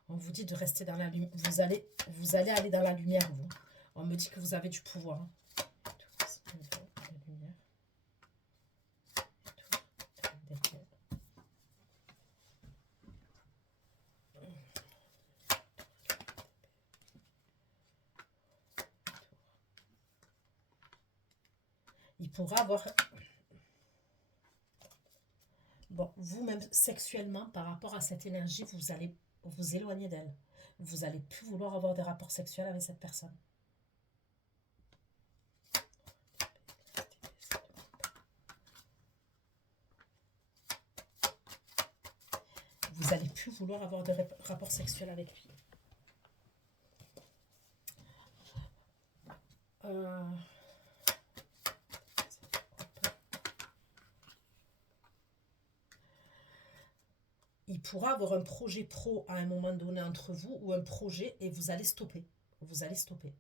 On vous dit de rester dans la lumière. Vous allez aller dans la lumière, vous. On me dit que vous avez du pouvoir. Il pourra avoir... Bon, vous-même, sexuellement, par rapport à cette énergie, vous allez vous éloigner d'elle. Vous allez plus vouloir avoir des rapports sexuels avec cette personne. Vous allez plus vouloir avoir de rapports sexuels avec lui. Il pourra avoir un projet pro à un moment donné entre vous ou un projet et vous allez stopper. Vous allez stopper.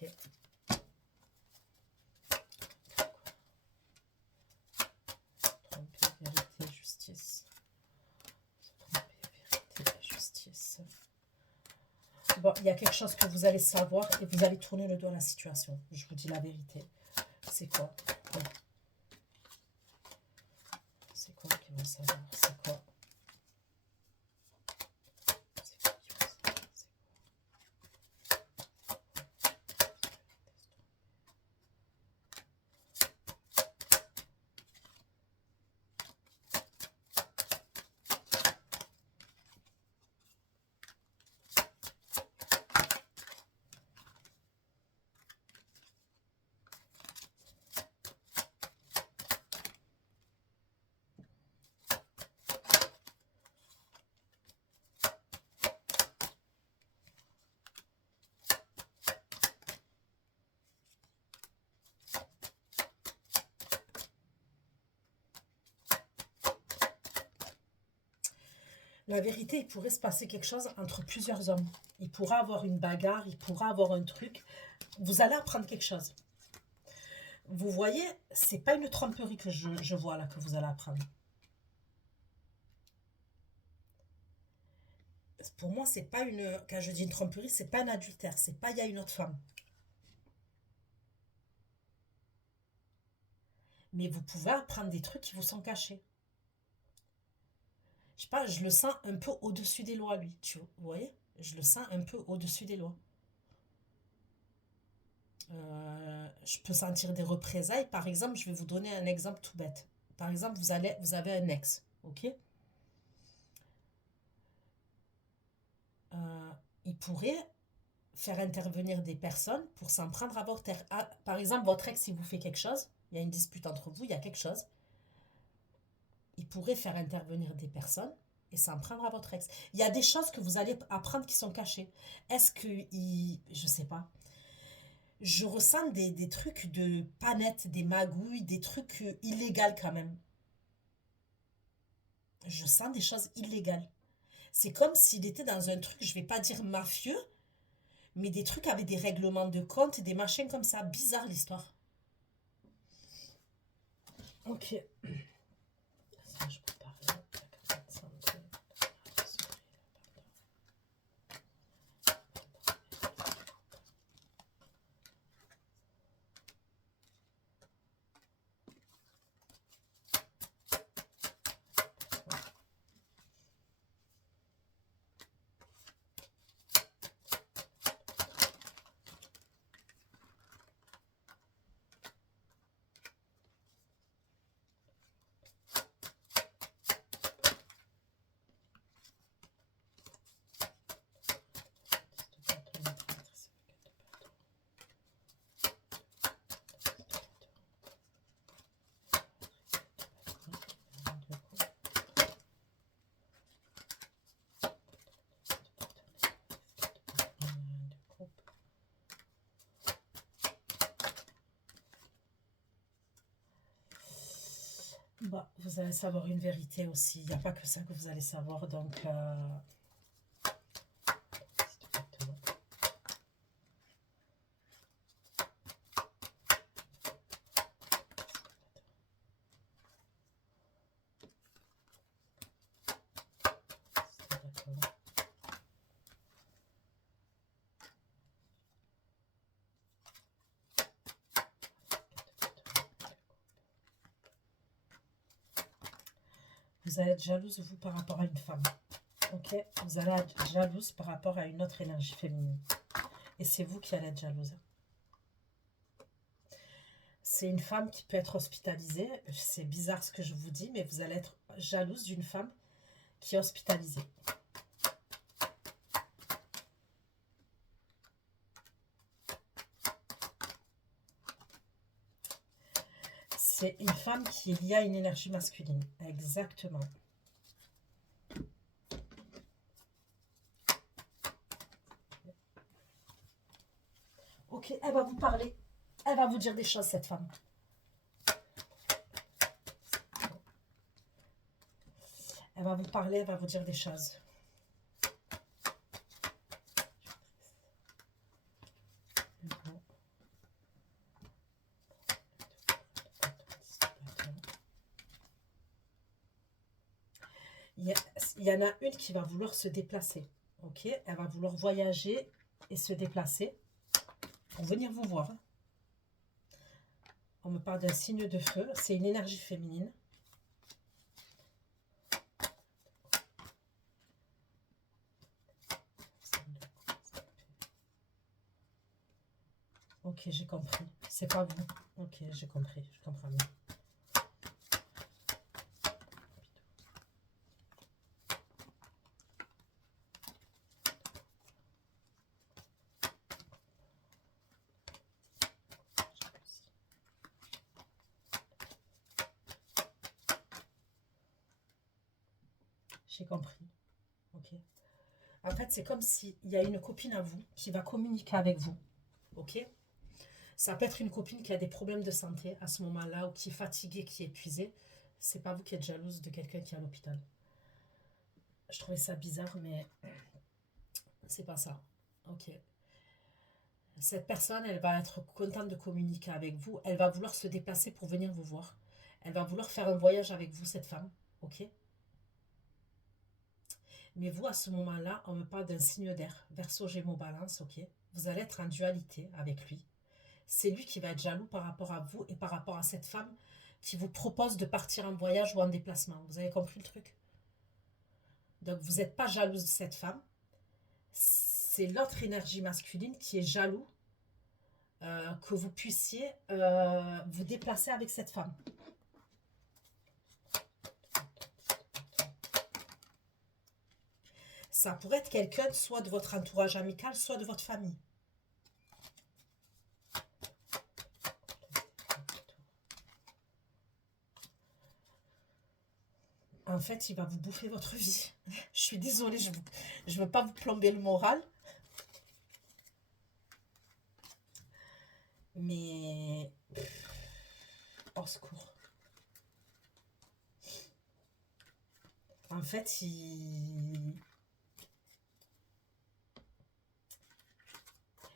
Ok. Tromper, vérité, justice. Tromper, vérité, justice. Bon, il y a quelque chose que vous allez savoir et vous allez tourner le dos à la situation. Je vous dis la vérité. C'est quoi? C'est quoi qui va savoir? C'est quoi? La vérité, il pourrait se passer quelque chose entre plusieurs hommes. Il pourra avoir une bagarre, il pourra avoir un truc. Vous allez apprendre quelque chose. Vous voyez, c'est pas une tromperie que je vois là, que vous allez apprendre. Pour moi, c'est pas une... Quand je dis une tromperie, c'est pas un adultère. C'est pas il y a une autre femme. Mais vous pouvez apprendre des trucs qui vous sont cachés. Je sais pas, je le sens un peu au-dessus des lois, lui. Vous voyez? Je le sens un peu au-dessus des lois. Je peux sentir des représailles. Par exemple, je vais vous donner un exemple tout bête. Par exemple, vous avez un ex, ok? Il pourrait faire intervenir des personnes pour s'en prendre à votre ex. Par exemple, votre ex, s'il vous fait quelque chose, il y a une dispute entre vous, il y a quelque chose, il pourrait faire intervenir des personnes et s'en prendre à votre ex. Il y a des choses que vous allez apprendre qui sont cachées. Est-ce que, je sais pas, je ressens des trucs de panettes, des magouilles, des trucs illégaux quand même. Je sens des choses illégales. C'est comme s'il était dans un truc, je vais pas dire mafieux, mais des trucs avec des règlements de compte, des machins comme ça. Bizarre l'histoire. Ok. Ça, je peux parler. Bah, vous allez savoir une vérité aussi. Il n'y a pas que ça que vous allez savoir. Donc, vous allez être jalouse, vous, par rapport à une femme. Ok? Vous allez être jalouse par rapport à une autre énergie féminine. Et c'est vous qui allez être jalouse. C'est une femme qui peut être hospitalisée. C'est bizarre ce que je vous dis, mais vous allez être jalouse d'une femme qui est hospitalisée. C'est une femme qui est liée à une énergie masculine. Exactement. Ok, elle va vous parler. Elle va vous dire des choses, cette femme. Elle va vous parler, elle va vous dire des choses. y en a une qui va vouloir se déplacer. Ok, elle va vouloir voyager et se déplacer pour venir vous voir. On me parle d'un signe de feu. C'est une énergie féminine. Ok, j'ai compris. C'est pas vous. Ok, j'ai compris. Je comprends mieux. J'ai compris. Ok. En fait, c'est comme s'il y a une copine à vous qui va communiquer avec vous. Ok. Ça peut être une copine qui a des problèmes de santé à ce moment-là ou qui est fatiguée, qui est épuisée. C'est pas vous qui êtes jalouse de quelqu'un qui est à l'hôpital. Je trouvais ça bizarre, mais c'est pas ça. Ok. Cette personne, elle va être contente de communiquer avec vous. Elle va vouloir se déplacer pour venir vous voir. Elle va vouloir faire un voyage avec vous, cette femme. Ok. Mais vous, à ce moment-là, on me parle d'un signe d'air. Verseau, Gémeaux, Balance. Ok. Vous allez être en dualité avec lui. C'est lui qui va être jaloux par rapport à vous et par rapport à cette femme qui vous propose de partir en voyage ou en déplacement. Vous avez compris le truc? Donc, vous n'êtes pas jalouse de cette femme. C'est l'autre énergie masculine qui est jaloux que vous puissiez vous déplacer avec cette femme. Ça pourrait être quelqu'un soit de votre entourage amical, soit de votre famille. En fait, il va vous bouffer votre vie. Je suis désolée, je ne veux pas vous plomber le moral. Mais... Au secours. En fait, il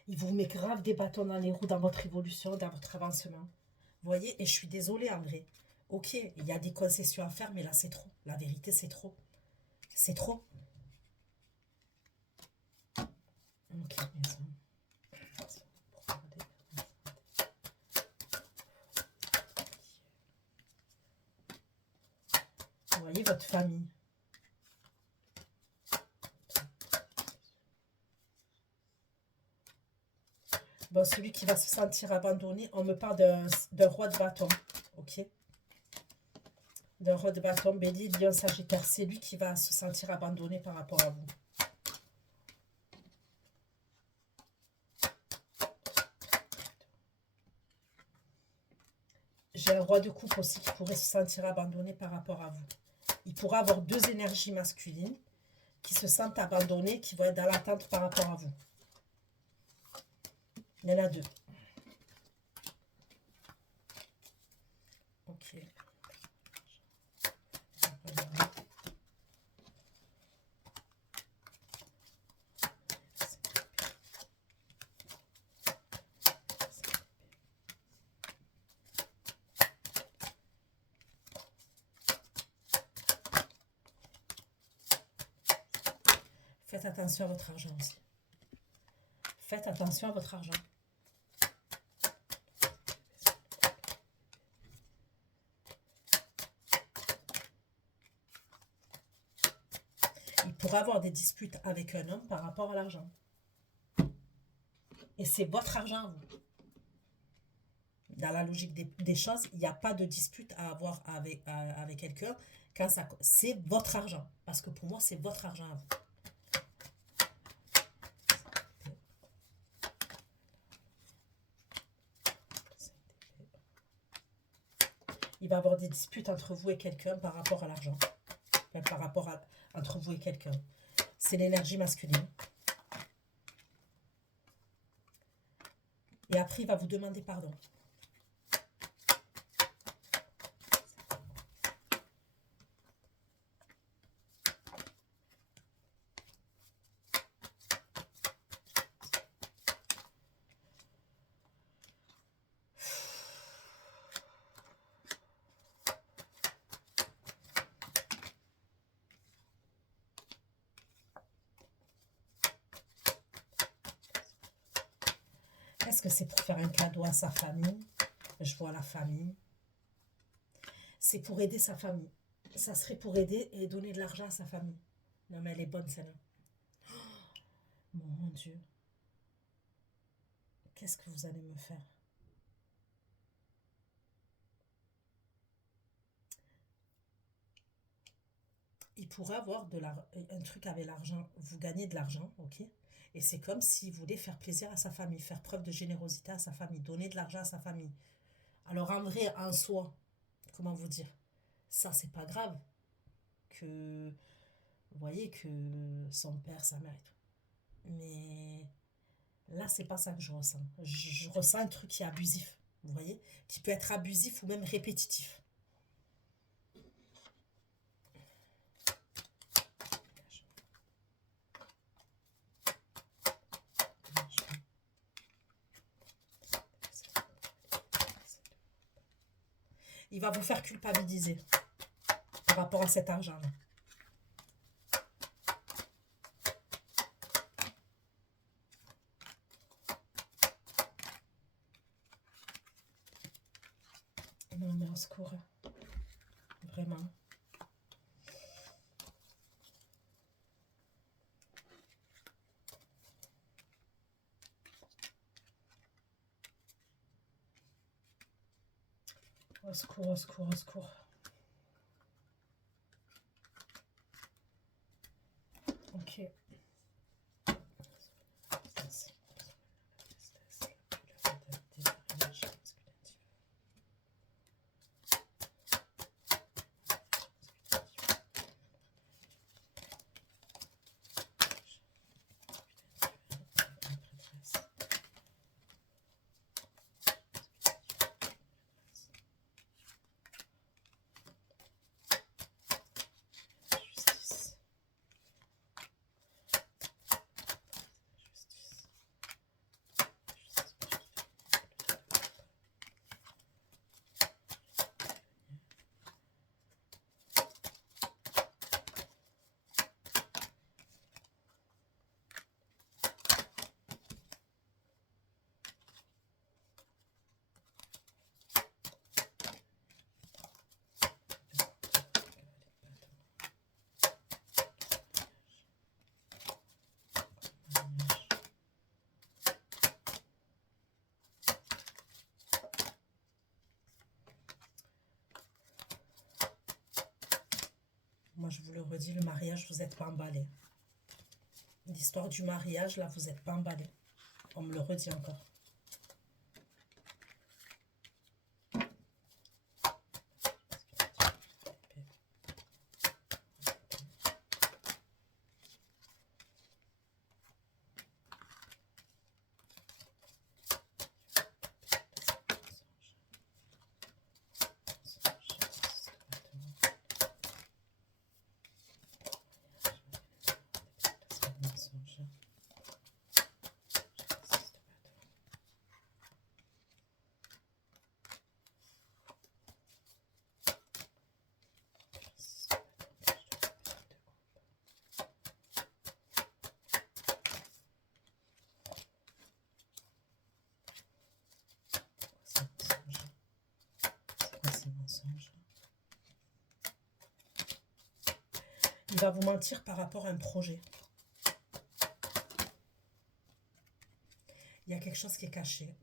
vous met grave des bâtons dans les roues dans votre évolution, dans votre avancement. Vous voyez, et je suis désolée en vrai. Ok, il y a des concessions à faire, mais là c'est trop. La vérité, c'est trop. C'est trop. Ok, maison. Vous voyez votre famille. Bon, celui qui va se sentir abandonné, on me parle d'un roi de bâton. Ok. D'un roi de bâton, Bélier, Lion, Sagittaire. C'est lui qui va se sentir abandonné par rapport à vous. J'ai un roi de coupe aussi qui pourrait se sentir abandonné par rapport à vous. Il pourra avoir deux énergies masculines qui se sentent abandonnées, qui vont être dans l'attente par rapport à vous. Il y en a deux. Ok. Faites attention à votre argent aussi. Faites attention à votre argent. Il pourrait avoir des disputes avec un homme par rapport à l'argent. Et c'est votre argent à vous. Dans la logique des choses, il n'y a pas de dispute à avoir avec quelqu'un quand c'est votre argent. Parce que pour moi, c'est votre argent à vous. Il va y avoir des disputes entre vous et quelqu'un par rapport à l'argent. Enfin, par rapport à entre vous et quelqu'un. C'est l'énergie masculine. Et après, il va vous demander pardon. Est-ce que c'est pour faire un cadeau à sa famille? Je vois la famille. C'est pour aider sa famille. Ça serait pour aider et donner de l'argent à sa famille. Non, mais elle est bonne, celle-là. Mon Dieu. Qu'est-ce que vous allez me faire? Il pourrait avoir un truc avec l'argent. Vous gagnez de l'argent, ok? Et c'est comme s'il voulait faire plaisir à sa famille, faire preuve de générosité à sa famille, donner de l'argent à sa famille. Alors en vrai, en soi, comment vous dire? Ça, c'est pas grave. Que, vous voyez, que son père, sa mère et tout. Mais là, c'est pas ça que je ressens. Je ressens un truc qui est abusif, vous voyez? Qui peut être abusif ou même répétitif. Il va vous faire culpabiliser par rapport à cet argent-là. Non, mais au secours. Vraiment. Au secours, au secours, au secours. Ok. Moi, je vous le redis, le mariage, vous n'êtes pas emballé. L'histoire du mariage, là, vous n'êtes pas emballé. On me le redit encore. Il va vous mentir par rapport à un projet. Il y a quelque chose qui est caché.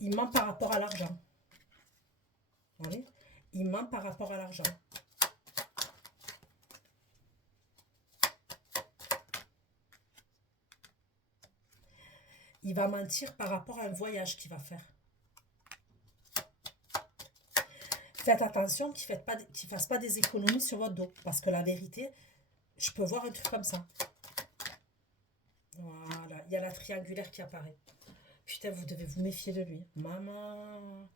Il ment par rapport à l'argent. Vous voyez? Il ment par rapport à l'argent. Il va mentir par rapport à un voyage qu'il va faire. Faites attention qu'il ne fasse pas des économies sur votre dos. Parce que la vérité, je peux voir un truc comme ça. Voilà, il y a la triangulaire qui apparaît. Putain, vous devez vous méfier de lui. Maman.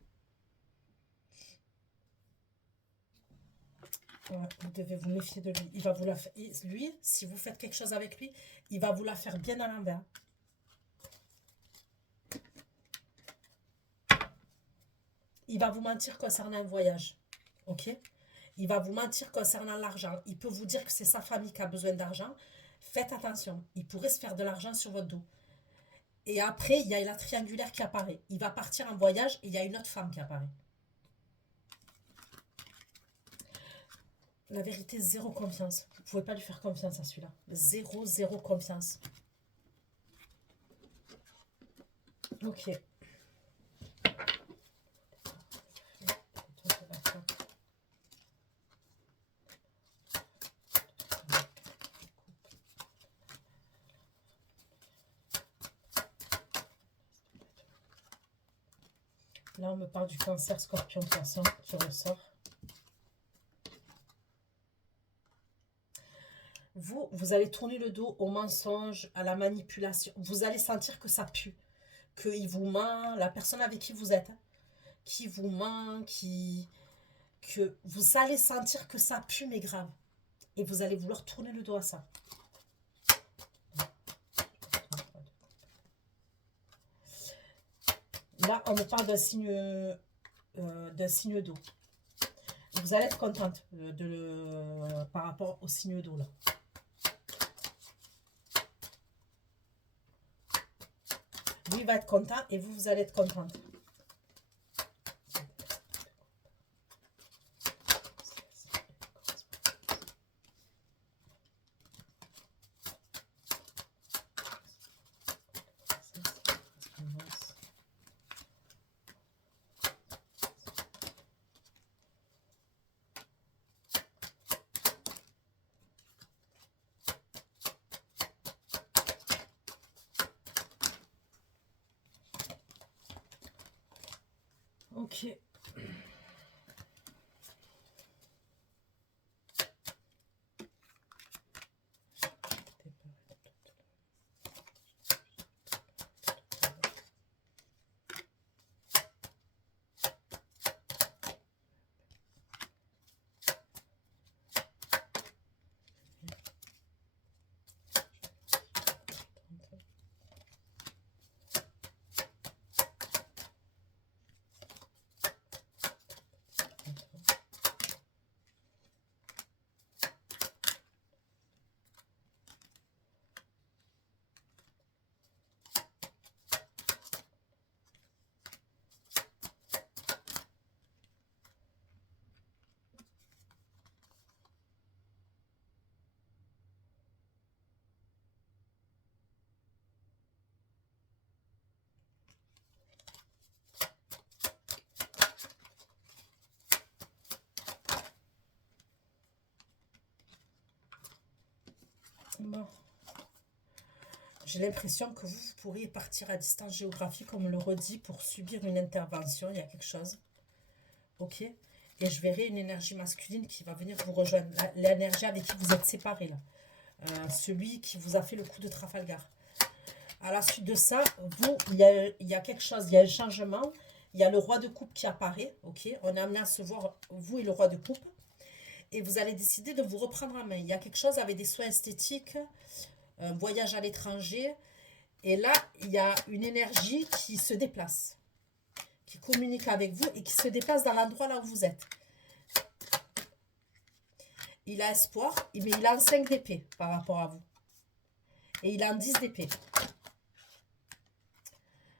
Ouais, vous devez vous méfier de lui. Il va vous la faire. Lui, si vous faites quelque chose avec lui, il va vous la faire bien à l'envers. Il va vous mentir concernant un voyage. Ok? Il va vous mentir concernant l'argent. Il peut vous dire que c'est sa famille qui a besoin d'argent. Faites attention. Il pourrait se faire de l'argent sur votre dos. Et après, il y a la triangulaire qui apparaît. Il va partir en voyage et il y a une autre femme qui apparaît. La vérité, zéro confiance. Vous ne pouvez pas lui faire confiance à celui-là. Zéro confiance. Ok. Là, on me parle du cancer, scorpion, poisson qui ressort. Vous allez tourner le dos au mensonge, à la manipulation. Vous allez sentir que ça pue, qu'il vous ment, la personne avec qui vous êtes, hein, qui vous ment, que vous allez sentir que ça pue, mais grave. Et vous allez vouloir tourner le dos à ça. Là, on me parle d'un signe d'eau. Vous allez être contente par rapport au signe d'eau, là. Lui va être content et vous allez être contente. Ok. Bon. J'ai l'impression que vous pourriez partir à distance géographique, on me le redit, pour subir une intervention. Il y a quelque chose. Ok. Et je verrai une énergie masculine qui va venir vous rejoindre. L'énergie avec qui vous êtes séparés, là. Celui qui vous a fait le coup de Trafalgar. À la suite de ça, vous, il y a quelque chose, il y a un changement. Il y a le roi de coupe qui apparaît. Ok. On est amené à se voir, vous et le roi de coupe. Et vous allez décider de vous reprendre en main. Il y a quelque chose avec des soins esthétiques, un voyage à l'étranger. Et là, il y a une énergie qui se déplace, qui communique avec vous et qui se déplace dans l'endroit là où vous êtes. Il a espoir, mais il a un 5 d'épée par rapport à vous. Et il a un 10 d'épée.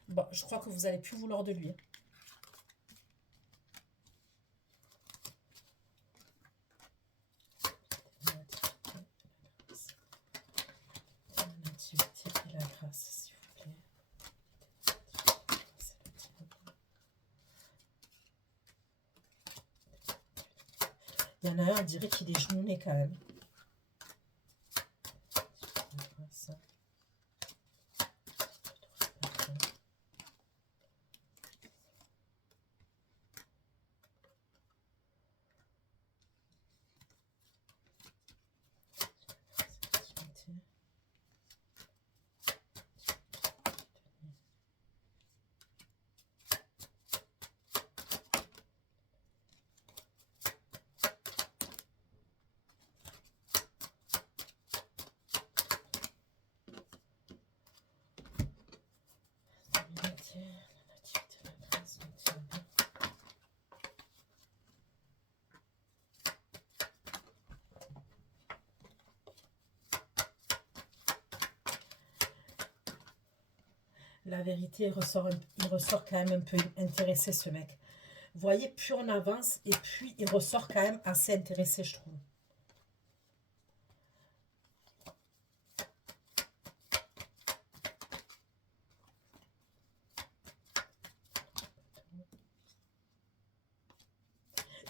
Bon, je crois que vous n'allez plus vouloir de lui. La grâce, s'il vous plaît. Il y en a un, on dirait qu'il est genouné quand même. la vérité, il ressort quand même un peu intéressé, ce mec. Vous voyez, plus on avance, et puis il ressort quand même assez intéressé, je trouve.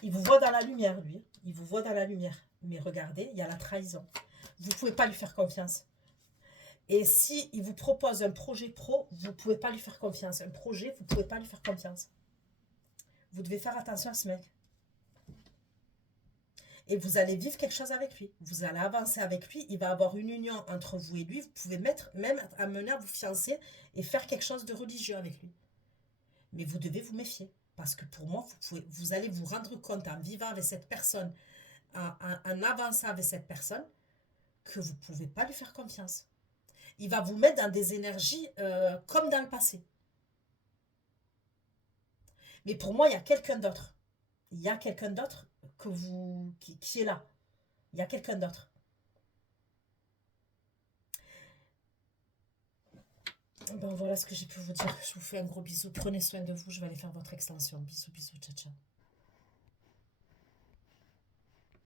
Il vous voit dans la lumière, lui. Il vous voit dans la lumière. Mais regardez, il y a la trahison. Vous ne pouvez pas lui faire confiance. Et si il vous propose un projet pro, vous ne pouvez pas lui faire confiance. Un projet, vous ne pouvez pas lui faire confiance. Vous devez faire attention à ce mec. Et vous allez vivre quelque chose avec lui. Vous allez avancer avec lui. Il va avoir une union entre vous et lui. Vous pouvez même amener à vous fiancer et faire quelque chose de religieux avec lui. Mais vous devez vous méfier. Parce que pour moi, vous allez vous rendre compte en vivant avec cette personne, en avançant avec cette personne, que vous ne pouvez pas lui faire confiance. Il va vous mettre dans des énergies comme dans le passé. Mais pour moi, il y a quelqu'un d'autre. Il y a quelqu'un d'autre qui est là. Il y a quelqu'un d'autre. Bon, voilà ce que j'ai pu vous dire. Je vous fais un gros bisou. Prenez soin de vous. Je vais aller faire votre extension. Bisous, bisous, ciao, ciao.